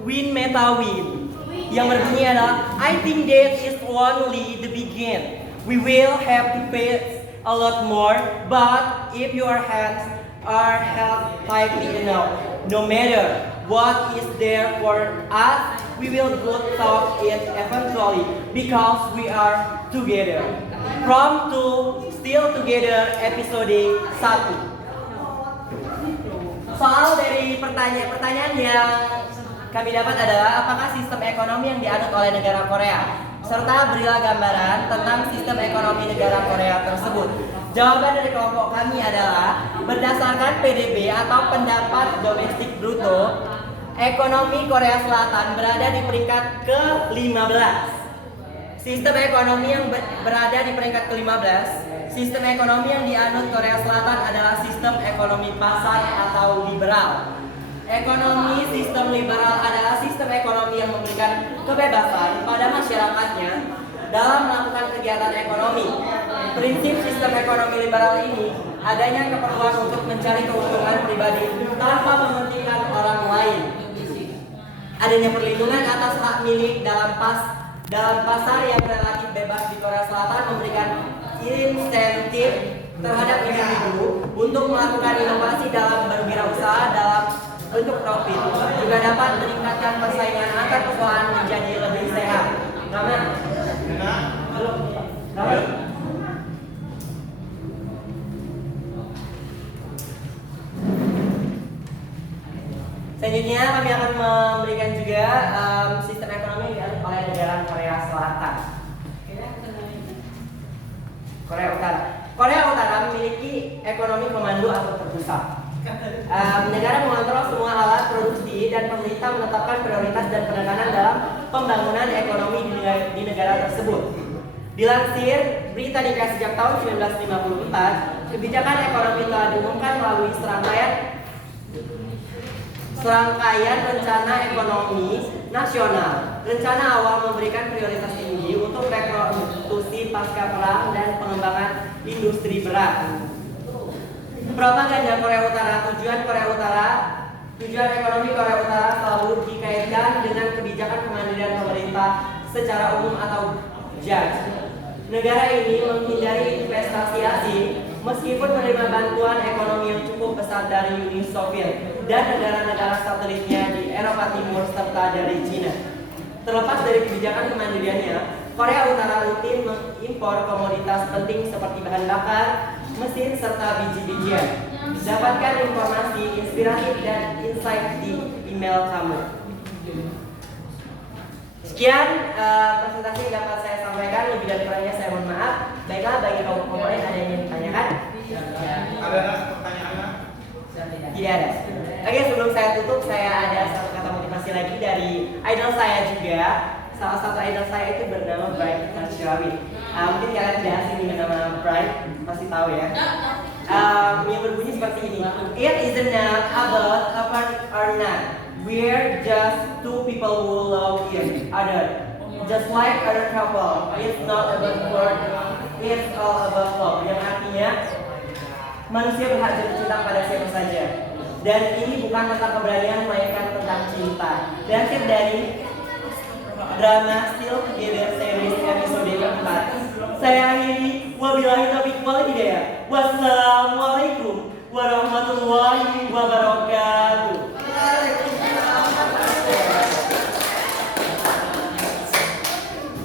Win Meta Win, yang berbunyi adalah I think that is only the begin. We will have to face a lot more, but if your hands are held tightly enough, no matter what is there for us, we will go through it eventually because we are together. From to Still Together episode 1. Soal dari pertanyaan yang kami dapat adalah apakah sistem ekonomi yang dianut oleh negara Korea, serta berilah gambaran tentang sistem ekonomi negara Korea tersebut. Jawaban dari kelompok kami adalah berdasarkan PDB atau pendapat domestik bruto, ekonomi Korea Selatan berada di peringkat ke-15. Sistem ekonomi yang berada di peringkat ke-15, sistem ekonomi yang dianut Korea Selatan adalah sistem ekonomi pasar atau liberal. Ekonomi sistem liberal adalah sistem ekonomi yang memberikan kebebasan pada masyarakatnya dalam melakukan kegiatan ekonomi. Prinsip sistem ekonomi liberal ini adanya keperluan untuk mencari keuntungan pribadi tanpa mementingkan orang lain. Adanya perlindungan atas hak milik dalam pasar yang relatif bebas di Korea Selatan memberikan insentif terhadap individu untuk melakukan inovasi dalam berwirausaha dalam bentuk profit, juga dapat meningkatkan persaingan antar perusahaan menjadi lebih sehat. Nama? Selanjutnya kami akan memberikan juga sistem ekonomi yang dianut oleh negara Korea Selatan. Korea Utara. Korea Utara memiliki ekonomi komando atau terpusat. Negara mengontrol semua alat produksi dan pemerintah menetapkan prioritas dan penekanan dalam pembangunan ekonomi di negara tersebut. Dilansir Britannica sejak tahun 1954, kebijakan ekonomi telah diumumkan melalui serangkaian rencana ekonomi nasional. Rencana awal memberikan prioritas tinggi untuk rekonstruksi pasca perang dan pengembangan industri berat. Propaganda Korea Utara, tujuan ekonomi Korea Utara selalu dikaitkan dengan kebijakan kemandirian pemerintah secara umum atau JAD. Negara ini menghindari investasi asing meskipun menerima bantuan ekonomi yang cukup besar dari Uni Soviet dan negara-negara satelitnya di Eropa Timur serta dari Cina. Terlepas dari kebijakan kemandiriannya, Korea Utara rutin mengimpor komoditas penting seperti bahan bakar, mesin, serta biji-bijian. Dapatkan informasi inspiratif dan insight di email kamu. Sekian presentasi yang dapat saya sampaikan. Lebih dari kurangnya saya mohon maaf. Baiklah, bagi kaum komponen ada yang ingin ditanyakan? Ada pertanyaan? Tidak ada. Oke, sebelum saya tutup, saya ada satu kata motivasi lagi dari idol saya juga. Salah satu idol saya itu bernama Bright Nashawi. Mungkin kalian tidak asing dengan nama Bright, pasti tahu ya. Yang berbunyi seperti ini. It isn't about apart or not. We're just two people who love each other. Just like other couple. It's not about word. It's all about love. Yang artinya manusia berhak jatuh cinta pada siapa saja. Dan ini bukan tentang keberanian, melainkan tentang cinta. Dan dari drama Still Together series episode keempat, saya akhiri. Wabillahi taufiq wal hidayah. Wassalamualaikum warahmatullahi wabarakatuh.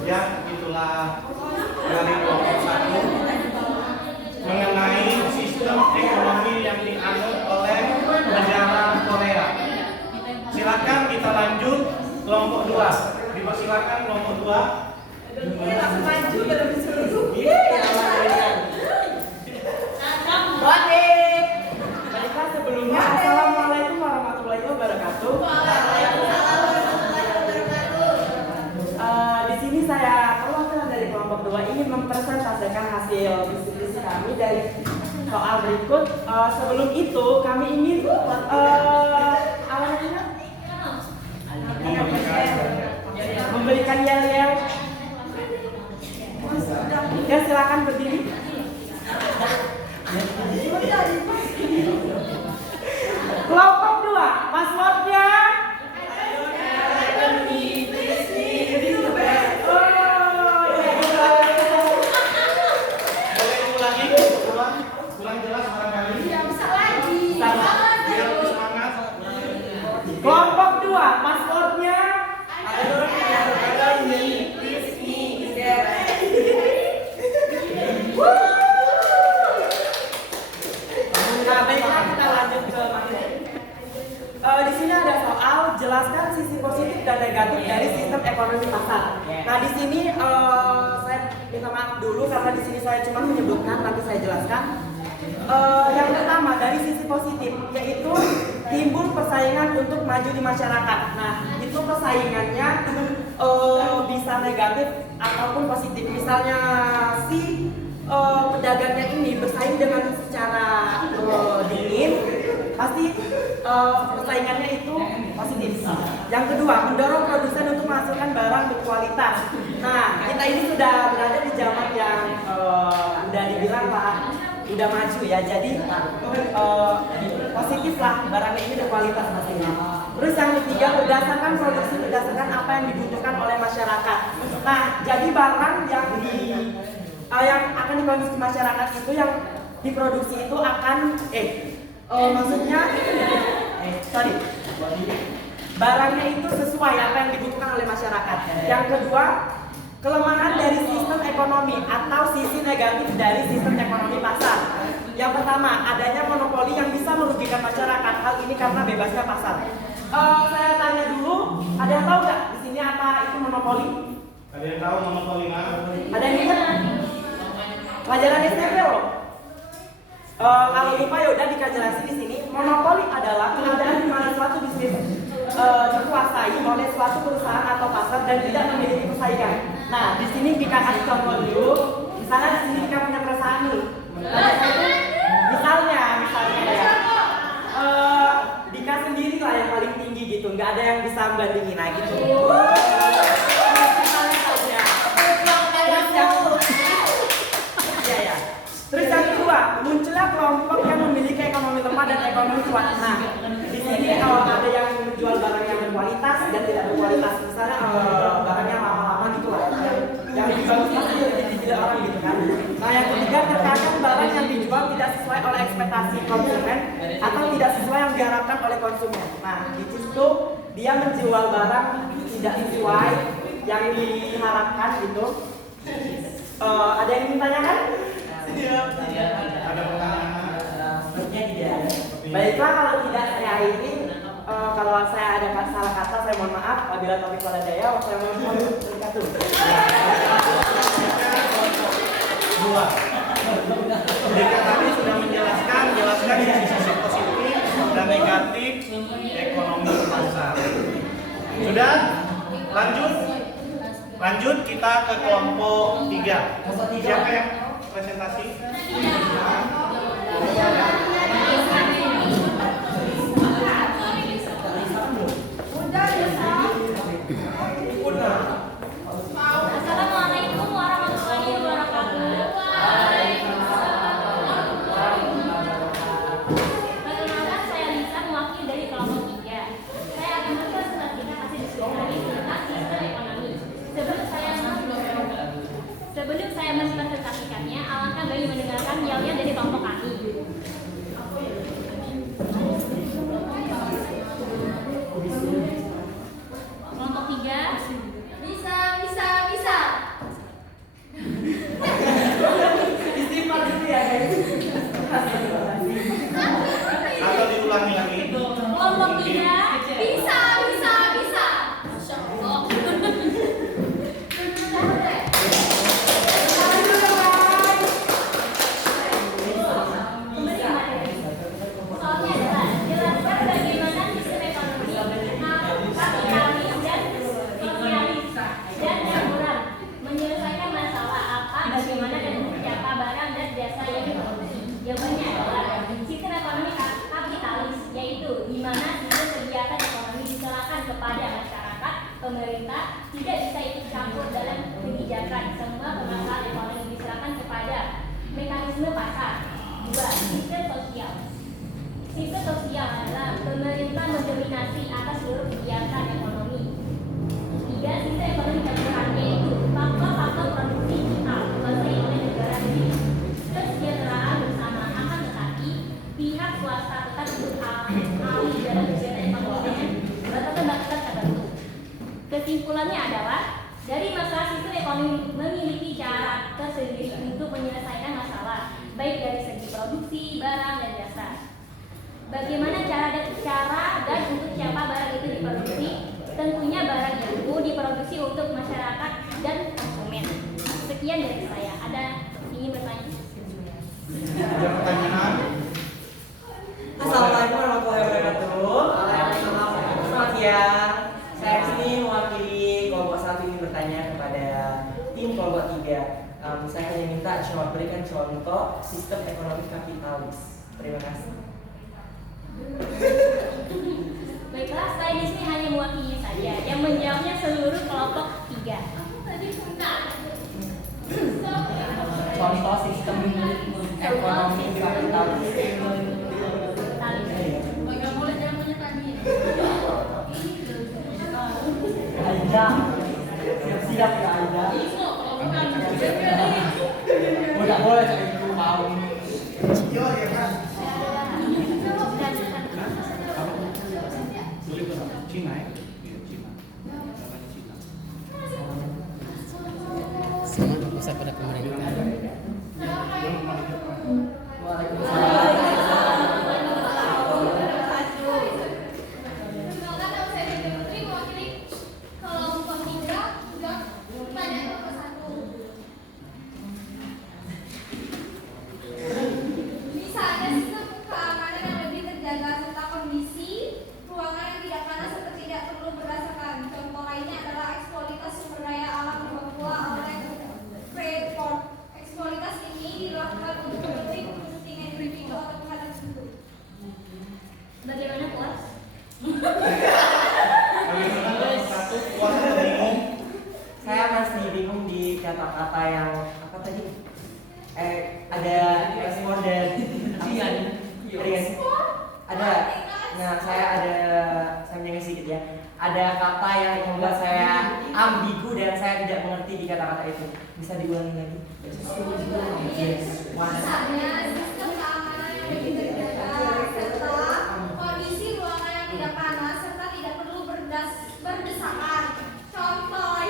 Ya, itulah dari kelompok 1 mengenai sistem ekonomi yang dianut oleh negara Korea. Silakan kita lanjut kelompok 2. Dipersilakan kelompok 2. Langsung maju dalam disuruh. Baik. Baiklah, sebelumnya assalamualaikum warahmatullahi wabarakatuh. Di sini saya perwakilan dari kelompok 2 ingin mempresentasikan hasil diskusi kami dari soal berikut. Sebelum itu kami ingin memberikan yel-yel. Ya, silakan berdiri. Kelompok 2, passwordnya. Kurang jelas barangkali. Kelompok 2, passwordnya. Nah, baiklah, kita lanjut ke materi. Di sini ada soal jelaskan sisi positif dan negatif dari sistem ekonomi pasar. Nah, di sini saya minta maaf dulu karena di sini saya cuma menyebutkan, nanti saya jelaskan. Yang pertama dari sisi positif, yaitu timbul persaingan untuk maju di masyarakat. Nah, itu persaingannya bisa negatif ataupun positif. Misalnya si pedagangnya ini bersaing dengan secara dingin, pasti persaingannya itu positif. Yang kedua, mendorong produsen untuk menghasilkan barang berkualitas. Nah, kita ini sudah berada di zaman yang udah dibilang lah udah maju ya, jadi positif lah barangnya ini berkualitas pastinya. Terus yang ketiga, berdasarkan produksi berdasarkan apa yang dibutuhkan oleh masyarakat. Nah, jadi barang yang akan dikonsumsi masyarakat itu yang diproduksi itu akan barangnya itu sesuai apa yang dibutuhkan oleh masyarakat. Yang kedua, kelemahan dari sistem ekonomi atau sisi negatif dari sistem ekonomi pasar. Yang pertama, adanya monopoli yang bisa merugikan masyarakat. Hal ini karena bebasnya pasar. Saya tanya dulu, ada yang tahu nggak di sini apa itu monopoli? Ada yang tahu monopoli mana? Ada yang ingat? Pelajaran SMP loh. Kalau lupa ya udah dikajelasin di sini. Monopoli adalah keadaan di mana suatu bisnis dikuasai oleh suatu perusahaan atau pasar dan tidak memiliki persaingan. Nah, di sini Dika kasih contoh dulu. Misalnya di sini Dika punya perusahaan nih. Misalnya ya. Dika sendiri lah yang paling tinggi gitu, nggak ada yang bisa membandingi nah gitu. Misalnya saja. Terus yang kedua, munculnya kelompok yang memiliki ekonomi lemah dan ekonomi kuat. Nah, di sini kalau ada yang menjual barang yang berkualitas dan tidak berkualitas, misalnya barangnya lama-lama gitu lah, yang bagus pasti tidak orang gitu kan. Nah, yang ketiga terkadang barang yang dijual tidak sesuai oleh ekspektasi konsumen atau tidak sesuai yang diharapkan oleh konsumen. Nah, di situ dia menjual barang tidak sesuai yang diharapkan gitu. Ada yang ingin tanyakan? Ada pertanyaan? Sepertinya tidak ada. Baiklah, kalau tidak saya akhiri. Kalau saya ada salah kata, saya mohon maaf. Apabila topik pada daya, saya mohon wabarakatuh. Dua. Dika tadi sudah menjelaskan di sisi positif dan negatif ekonomi pasar. Sudah? Lanjut kita ke kelompok 3. Siapa yang presentasi? Assalamualaikum warahmatullahi wabarakatuh. Perkenalkan, saya Lisa, mewakili dari kelompok 3. Saya akan mempresentasikan hasil diskusi tentang sistem ekonomi. Sebelum saya mempresentasikannya, alangkah baik mendengarkan yel-yel dari kelompok kami. Kelompok 3, bisa. Istighfar dulu ya guys. Atau diulangi lagi? Kelompok 3, bisa. Masya Allah. Soalnya adalah jelaskan bagaimana sistem ekonomi kapitalis dan sosialis dan campuran menyelesaikan masalah apa, bagaimana dan siapa barang dan jasa yang diproduksi. Jawabannya adalah sistem ekonomi kapitalis, yaitu di mana sistem kegiatan ekonomi diserahkan kepada masyarakat, pemerintah tidak bisa ikut campur dalam kebijakan. Semua permasalahan ekonomi diserahkan kepada mekanisme pasar. 2. Sistem sosial. Sistem sosial adalah pemerintah mendominasi atas seluruh kegiatan ekonomi. 3. Sistem ekonomi campuran, yaitu faktor-faktor produksi vital dikuasai oleh negara sendiri. Kesejahteraan bersama, akan tetapi pihak swasta tetap beralih dalam kegiatan ekonomi dengan batasan-batasan tertentu. Kesimpulannya adalah dari masalah sistem ekonomi memiliki cara tersendiri untuk menyelesaikan masalah, baik dari segi produksi, barang, dan jasa. Bagaimana cara dan untuk siapa barang itu diproduksi? Tentunya barang itu diproduksi untuk masyarakat dan konsumen. Sekian dari saya. Ada ingin bertanya? Ada pertanyaan? Assalamualaikum warahmatullahi wabarakatuh. Selamat siang. Saya di sini mewakili kelompok 1 ingin bertanya kepada tim kelompok 3. Saya hanya minta berikan contoh sistem ekonomi kapitalis. Terima kasih. Baiklah, saya di sini hanya mewakili saja. Yang menjawabnya seluruh kelompok 3. Contoh sistem ekonomi kapitalis. Aida, siap-siap ya Aida. Udah boleh saya itu mau. Yo ya kan? Cina ya? Iya, Cina. Cina. Semua pusat pada pemerintah. Waalaikumsalam. kata-kata yang apa tadi? Ada respon dan ada. Nah, saya menyanyi sedikit ya. Ada kata yang membuat saya ambigu dan saya tidak mengerti di kata-kata itu. Bisa diulangi lagi? Yes. Misalnya sistem keamanan yang lebih terjaga serta kondisi ruangan yang tidak panas serta tidak perlu berdesakan. Contoh.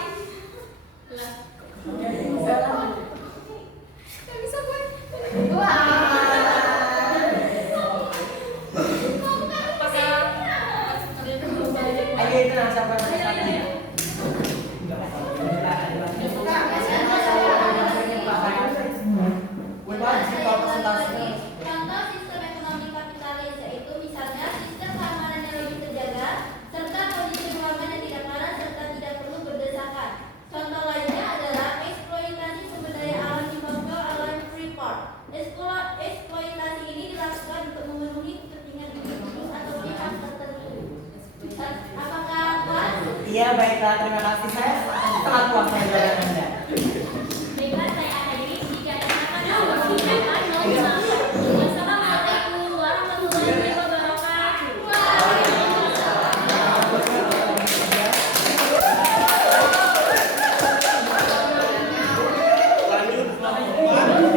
Gak bisa gue. Ayo itu nah siapa Contoh sistem ekonomi kapitalis yaitu misalnya sistem keamanan yang lebih terjaga serta kondisi ruangan yang tidak panas serta tidak perlu berdesakan. Contoh lainnya adalah eksploitasi sumber daya alam di Papua Alam Freeport. Eksploitasi ini dilakukan untuk memenuhi kepentingan individu atau pihak tertentu. Apakah puas? Iya baiklah, terima kasih. Saya sangat puas dengan jawaban Anda. Baiklah, saya akhiri jika ada kata-kata. Wassalamualaikum warahmatullahi wabarakatuh. Lanjut kelompok 4.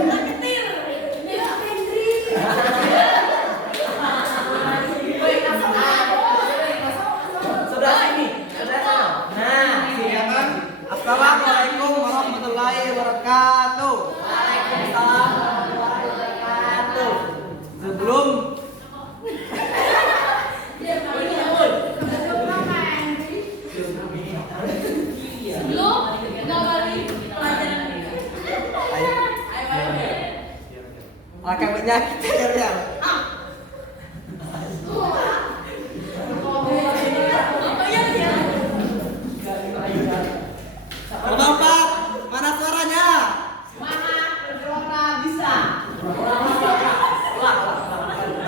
Sebelah sini, sebelah sana. Nah, Kelihatan? Assalamualaikum warahmatullahi wabarakatuh. Waalaikumsalam warahmatullahi wabarakatuh. Sebelum akan penyakit ya. Bapak, mana suaranya?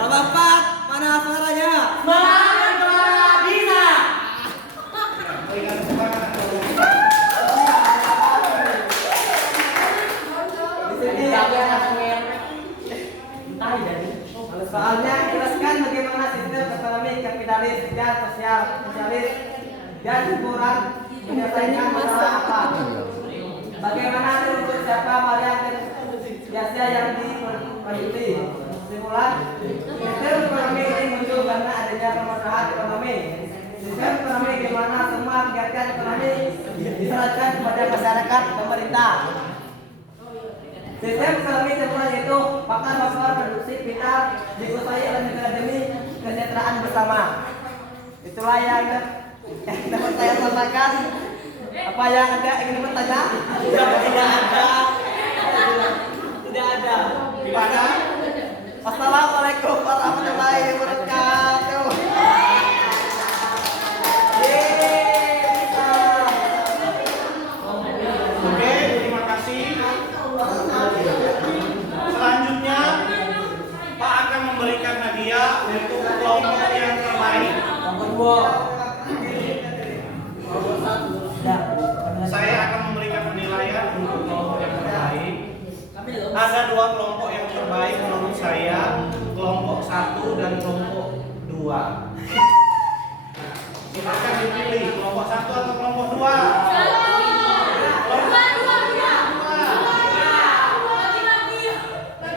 Bapak, mana suaranya? Berikan tepuk tangan. Soalnya jelaskan bagaimana sistem ekonomi kapitalis dan sosialis dan ukuran menyelesaikan masalah apa. Bagaimana untuk siapa varian biasa yang diperlukan. Simpulan, sistem ekonomi ini muncul karena adanya permasalahan ekonomi. Sistem ekonomi di mana semua kegiatan ekonomi diserahkan kepada masyarakat pemerintah. Sistem ekonomi sempurna yaitu faktor produksi vital dikuasai oleh negara demi kesejahteraan bersama. Itulah yang dapat saya sampaikan. Apa yang Anda ingin bertanya? Tidak ada. Tidak ada. Gimana? Wassalamualaikum warahmatullahi wabarakatuh. Oke, terima kasih. Selanjutnya Pak akan memberikan hadiah untuk kelompok yang terbaik. Nomor 2. Saya akan memberikan penilaian untuk kelompok yang terbaik. Ada 2 kelompok yang terbaik menurut saya, kelompok 1 dan kelompok 2. Silakan dipilih kelompok 1 atau kelompok 2.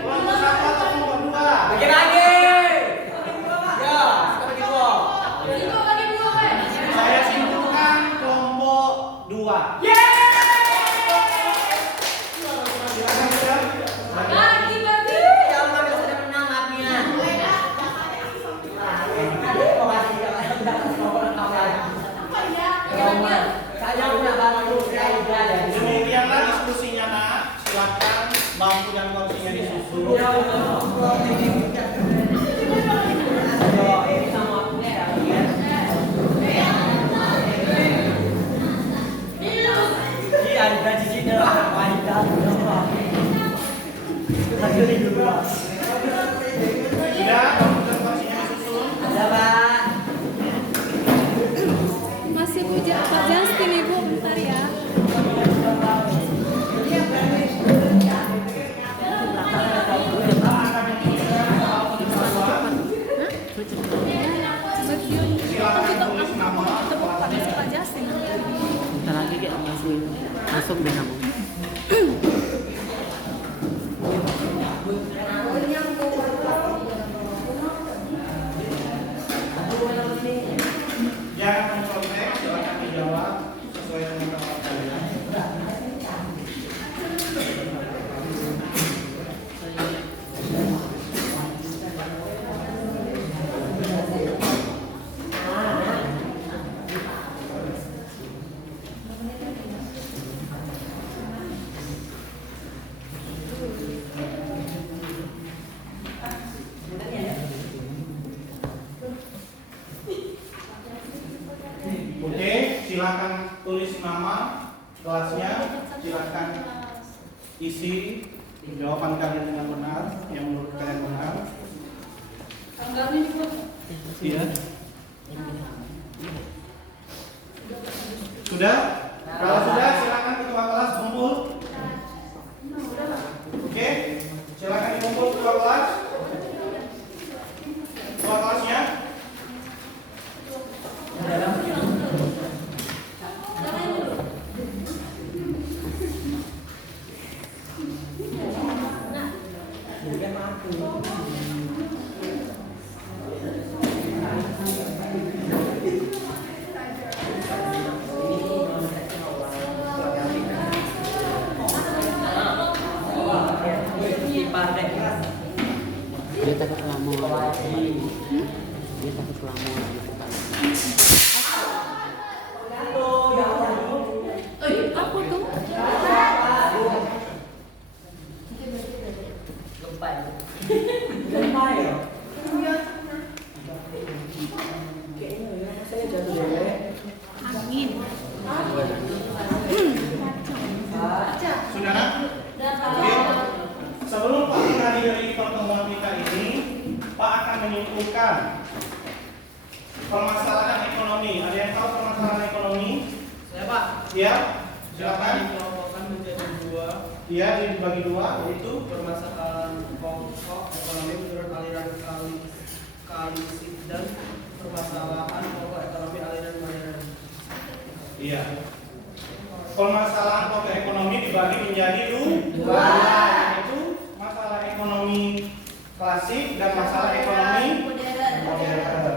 Kelompok 1 atau kelompok 2. Bagi lagi. Ya, bagi 2. Saya simpulkan kelompok 2. Silakan sudah. Ya Allah, kita sudah menang apinya. Saya punya bantu, saya udah ada. Demikianlah diskusinya nak. Silakan bangku dan kursinya disusun. Ini sama akunya ya. Iya, ada cici dalam wanita. Lagi dulu. Sudah, bangku dan kursinya disusun. Ada Pak. Masih Bu Justin Ibu bentar ya. Masuk deh kamu. Yang mencontek silakan dijawab sesuai dengan tempat kalian. Oke, silakan tulis nama kelasnya, silakan isi jawaban kalian dengan benar, yang menurut kalian benar. Iya. Sudah? Kalau sudah, silakan ketua kelas kumpul. Oke, silakan dikumpul ketua kelas. Ketua kelasnya. Dia takut lama. Dia takut lama. Apa tuh? Gempa ya? Kayaknya saya jatuh deh. Angin. Saudara? Oke. Sebelum Pak menghadiri pertemuan kita ini, Pak akan menyimpulkan permasalahan ekonomi. Ada yang tahu permasalahan ekonomi? Saya Pak. Ya, silakan. Dikelompokkan menjadi dua. Iya, dibagi dua, yaitu Permasalahan pokok ekonomi menurut aliran kalisik dan permasalahan pokok ekonomi aliran modern. iya. Permasalahan pokok ekonomi dibagi menjadi dua, yaitu masalah ekonomi klasik dan masalah ekonomi modern.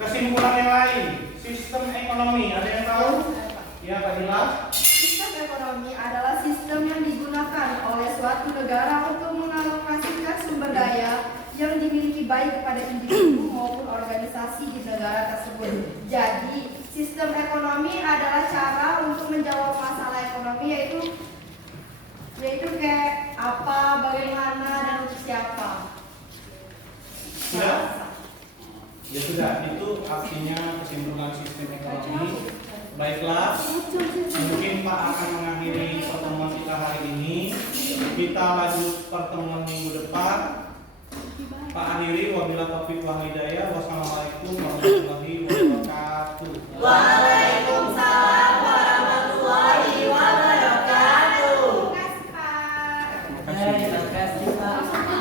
Kesimpulan yang lain, sistem ekonomi, ada yang tahu? Ya, Pak Dila. Sistem ekonomi adalah sistem yang digunakan oleh suatu negara untuk mengalokasikan sumber daya yang dimiliki baik kepada individu maupun organisasi di negara tersebut. Jadi, sistem ekonomi adalah cara untuk menjawab masalah ekonomi yaitu kayak apa, bagaimana, dan untuk siapa. Sudah? Ya sudah, itu artinya kesimpulan sistem ekonomi. Baiklah, mungkin Pak akan mengakhiri pertemuan kita hari ini. Kita lanjut pertemuan minggu depan. Pak akhiri, wabillahi taufiq wal hidayah. Wassalamualaikum warahmatullahi wabarakatuh. Waalaikumsalam warahmatullahi wabarakatuh. Terima kasih, Pak. Terima kasih. Terima kasih Pak.